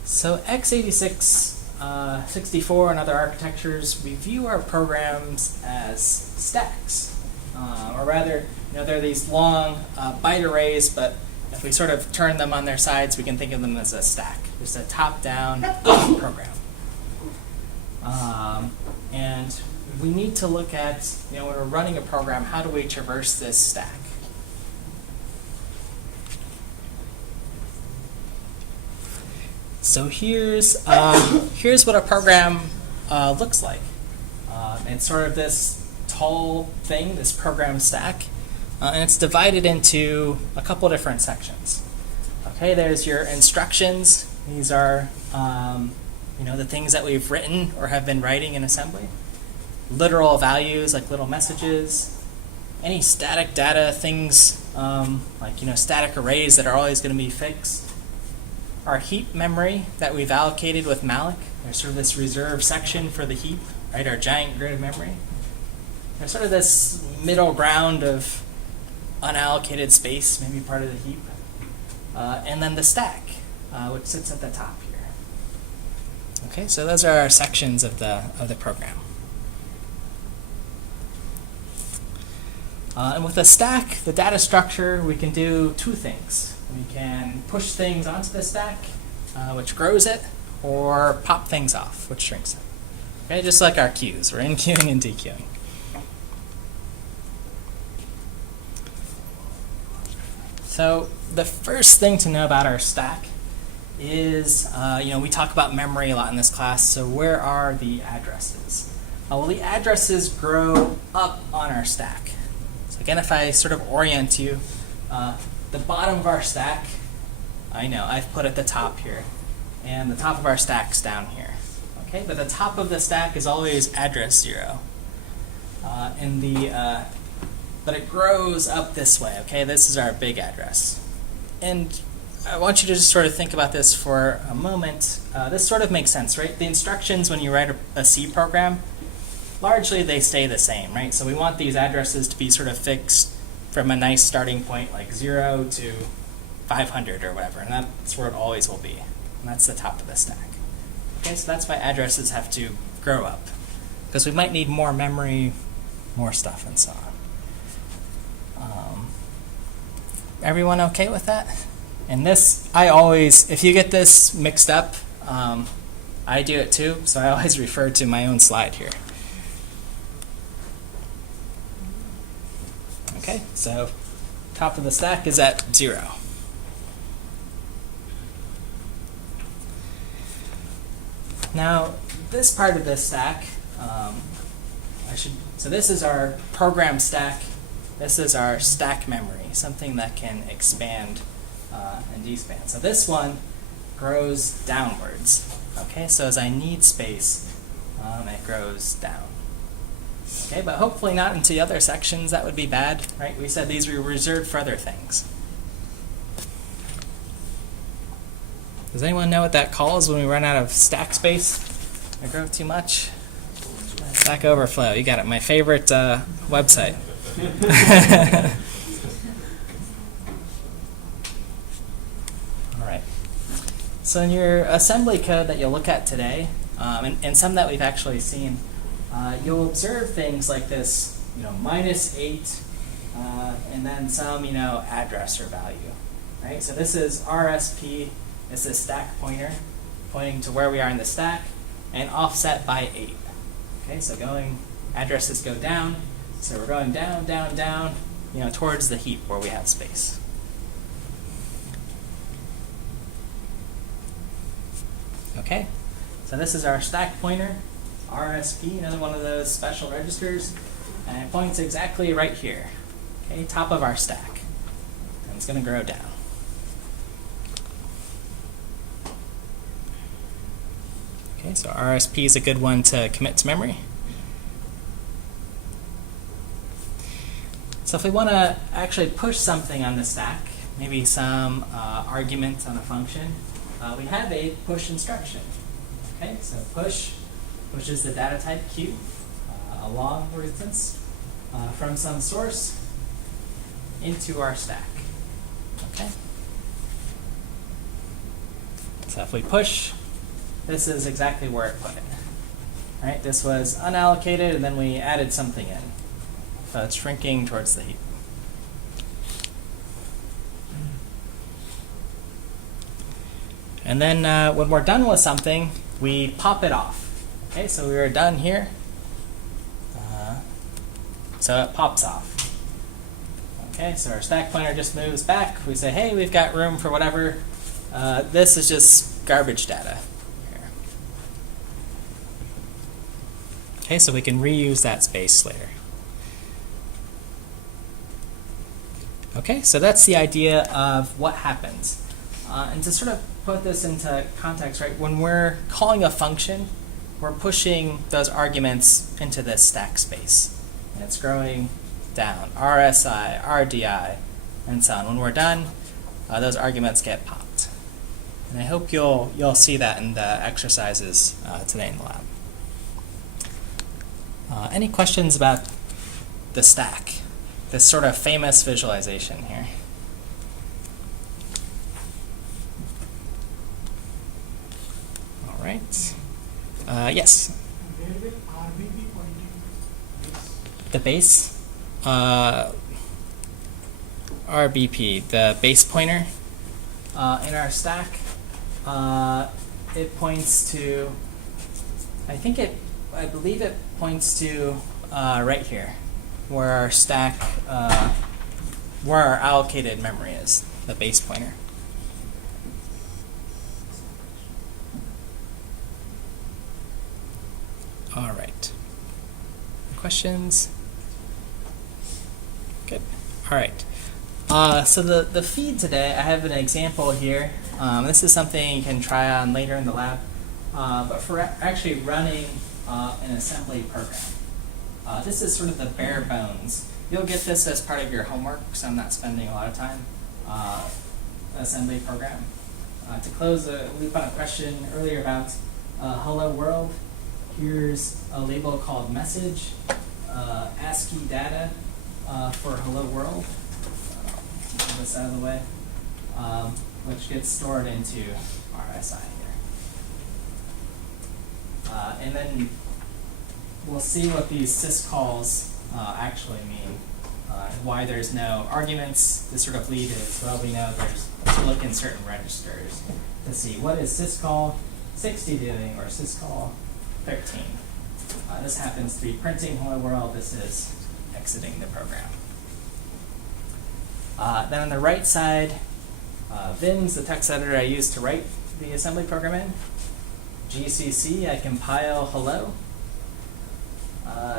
So x86 64 and other architectures, we view our programs as stacks. Or rather, they're these long byte arrays, but if we sort of turn them on their sides, we can think of them as a stack. Just a top-down program. And we need to look at, when we're running a program, how do we traverse this stack? So here's what a program looks like. It's sort of this tall thing, this program stack, and it's divided into a couple different sections. Okay, there's your instructions. These are the things that we've written or have been writing in assembly. Literal values like little messages. Any static data things static arrays that are always going to be fixed. Our heap memory that we've allocated with malloc. There's sort of this reserve section for the heap, right? Our giant grid of memory. There's sort of this middle ground of unallocated space, maybe part of the heap. And then the stack, which sits at the top here. Okay, so those are our sections of the program. And with the stack, the data structure, we can do two things. We can push things onto the stack, which grows it, or pop things off, which shrinks it. Okay, just like our queues, we're in-queuing and de-queuing. So the first thing to know about our stack is, we talk about memory a lot in this class, so where are the addresses? Well, the addresses grow up on our stack. So again, if I sort of orient you, the bottom of our stack, I know, I've put at the top here, and the top of our stack's down here. Okay, but the top of the stack is always address 0. But it grows up this way, okay? This is our big address. And I want you to just sort of think about this for a moment. This sort of makes sense, right? The instructions when you write a C program, largely they stay the same, right? So we want these addresses to be sort of fixed from a nice starting point like 0 to 500 or whatever, and that's where it always will be. And that's the top of the stack. Okay, so that's why addresses have to grow up, because we might need more memory, more stuff, and so on. Everyone okay with that? And this, I always, if you get this mixed up, I do it too, so I always refer to my own slide here. Okay, so top of the stack is at 0. Now, this part of this stack, so this is our program stack. This is our stack memory, something that can expand and despan. So this one grows downwards. Okay, so as I need space, it grows down. Okay, but hopefully not into the other sections. That would be bad, right? We said these were reserved for other things. Does anyone know what that calls when we run out of stack space or grow too much? Stack Overflow. You got it. My favorite website. All right. So in your assembly code that you'll look at today, and some that we've actually seen, you'll observe things like this, -8, and then some, address or value, right? So this is RSP. It's a stack pointer, pointing to where we are in the stack, and offset by 8. Okay, so addresses go down, so we're going down, down, down, towards the heap where we have space. Okay, so this is our stack pointer, RSP, another one of those special registers, and it points exactly right here, okay, top of our stack, and it's going to grow down. Okay, so RSP is a good one to commit to memory. So if we want to actually push something on the stack, maybe some argument on a function, we have a push instruction. Okay, so push pushes the data type Q, a long, for instance, from some source into our stack. Okay. So if we push, this is exactly where it put it. All right, this was unallocated, and then we added something in. So it's shrinking towards the heap. And then when we're done with something, we pop it off. Okay, so we were done here. So it pops off. Okay, so our stack pointer just moves back. We say, hey, we've got room for whatever. This is just garbage data here. Okay, so we can reuse that space later. Okay, so that's the idea of what happens. And to sort of put this into context, right, when we're calling a function, we're pushing those arguments into this stack space. And it's growing down, RSI, RDI, and so on. When we're done, those arguments get popped. And I hope you'll see that in the exercises today in the lab. Any questions about the stack? This sort of famous visualization here. All right. Yes? Where will RB be pointing to? The base? RBP, the base pointer in our stack. It points to, I believe it points to right here, where our stack, where our allocated memory is, the base pointer. All right. Questions? Good. All right. So the feed today, I have an example here. This is something you can try on later in the lab. But for actually running an assembly program, this is sort of the bare bones. You'll get this as part of your homework, so I'm not spending a lot of time. Assembly program. To close a loop on a question earlier about hello world, here's a label called message, ASCII data for hello world. Move this out of the way, which gets stored into RSI here. And then we'll see what these CISC calls actually mean, and why there's no arguments. This sort of lead is, well, we know there's to look in certain registers to see what is syscall 60 doing or syscall 13. This happens to be printing hello world. This is exiting the program. Then on the right side, Vim's the text editor I use to write the assembly program in. GCC, I compile hello.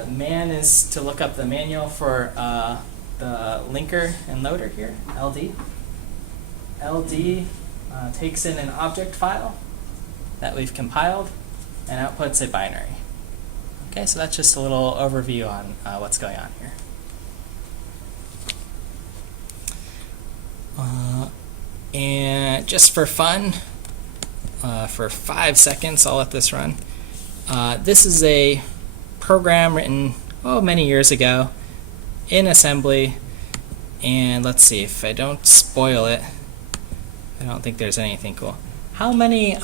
Man is to look up the manual for the linker and loader here, LD. LD takes in an object file that we've compiled and outputs a binary. Okay, so that's just a little overview on what's going on here. And just for fun, for 5 seconds, I'll let this run. This is a program written many years ago in assembly, and let's see if I don't spoil it. I don't think there's anything cool. How many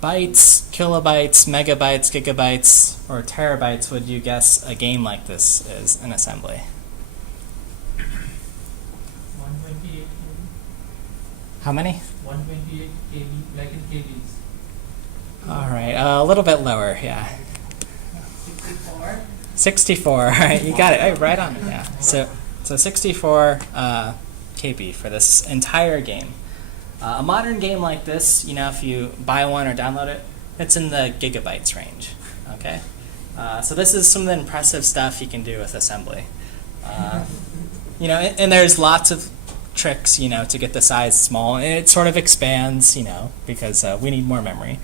bytes, kilobytes, megabytes, gigabytes, or terabytes would you guess a game like this is in assembly? 128 KB. How many? 128 KB, like in KBs. All right, a little bit lower, yeah. 64. 64, all right, you got it, right on, yeah. So 64 KB for this entire game. A modern game like this, if you buy one or download it, it's in the gigabytes range, okay? So this is some of the impressive stuff you can do with assembly. And there's lots of tricks, to get the size small, and it sort of expands, because we need more memory.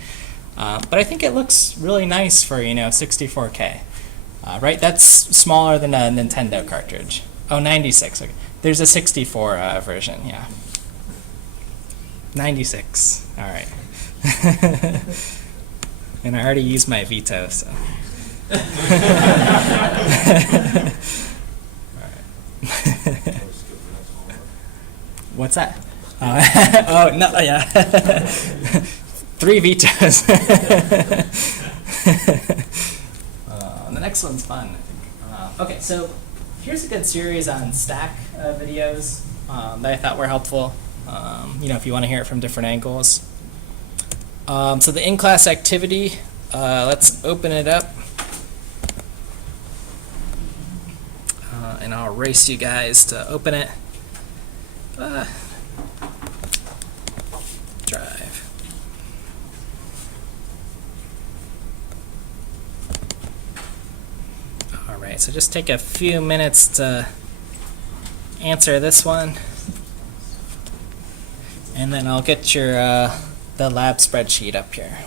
But I think it looks really nice for, 64K, right? That's smaller than a Nintendo cartridge. Oh, 96, okay. There's a 64 version, yeah. 96, all right. And I already used my veto, so. All right. What's that? Oh, no, yeah. 3 vetoes. The next one's fun, I think. Okay, so here's a good series on stack videos that I thought were helpful. If you want to hear it from different angles. So the in-class activity, let's open it up. And I'll race you guys to open it. Try so just take a few minutes to answer this one, and then I'll get your the lab spreadsheet up here.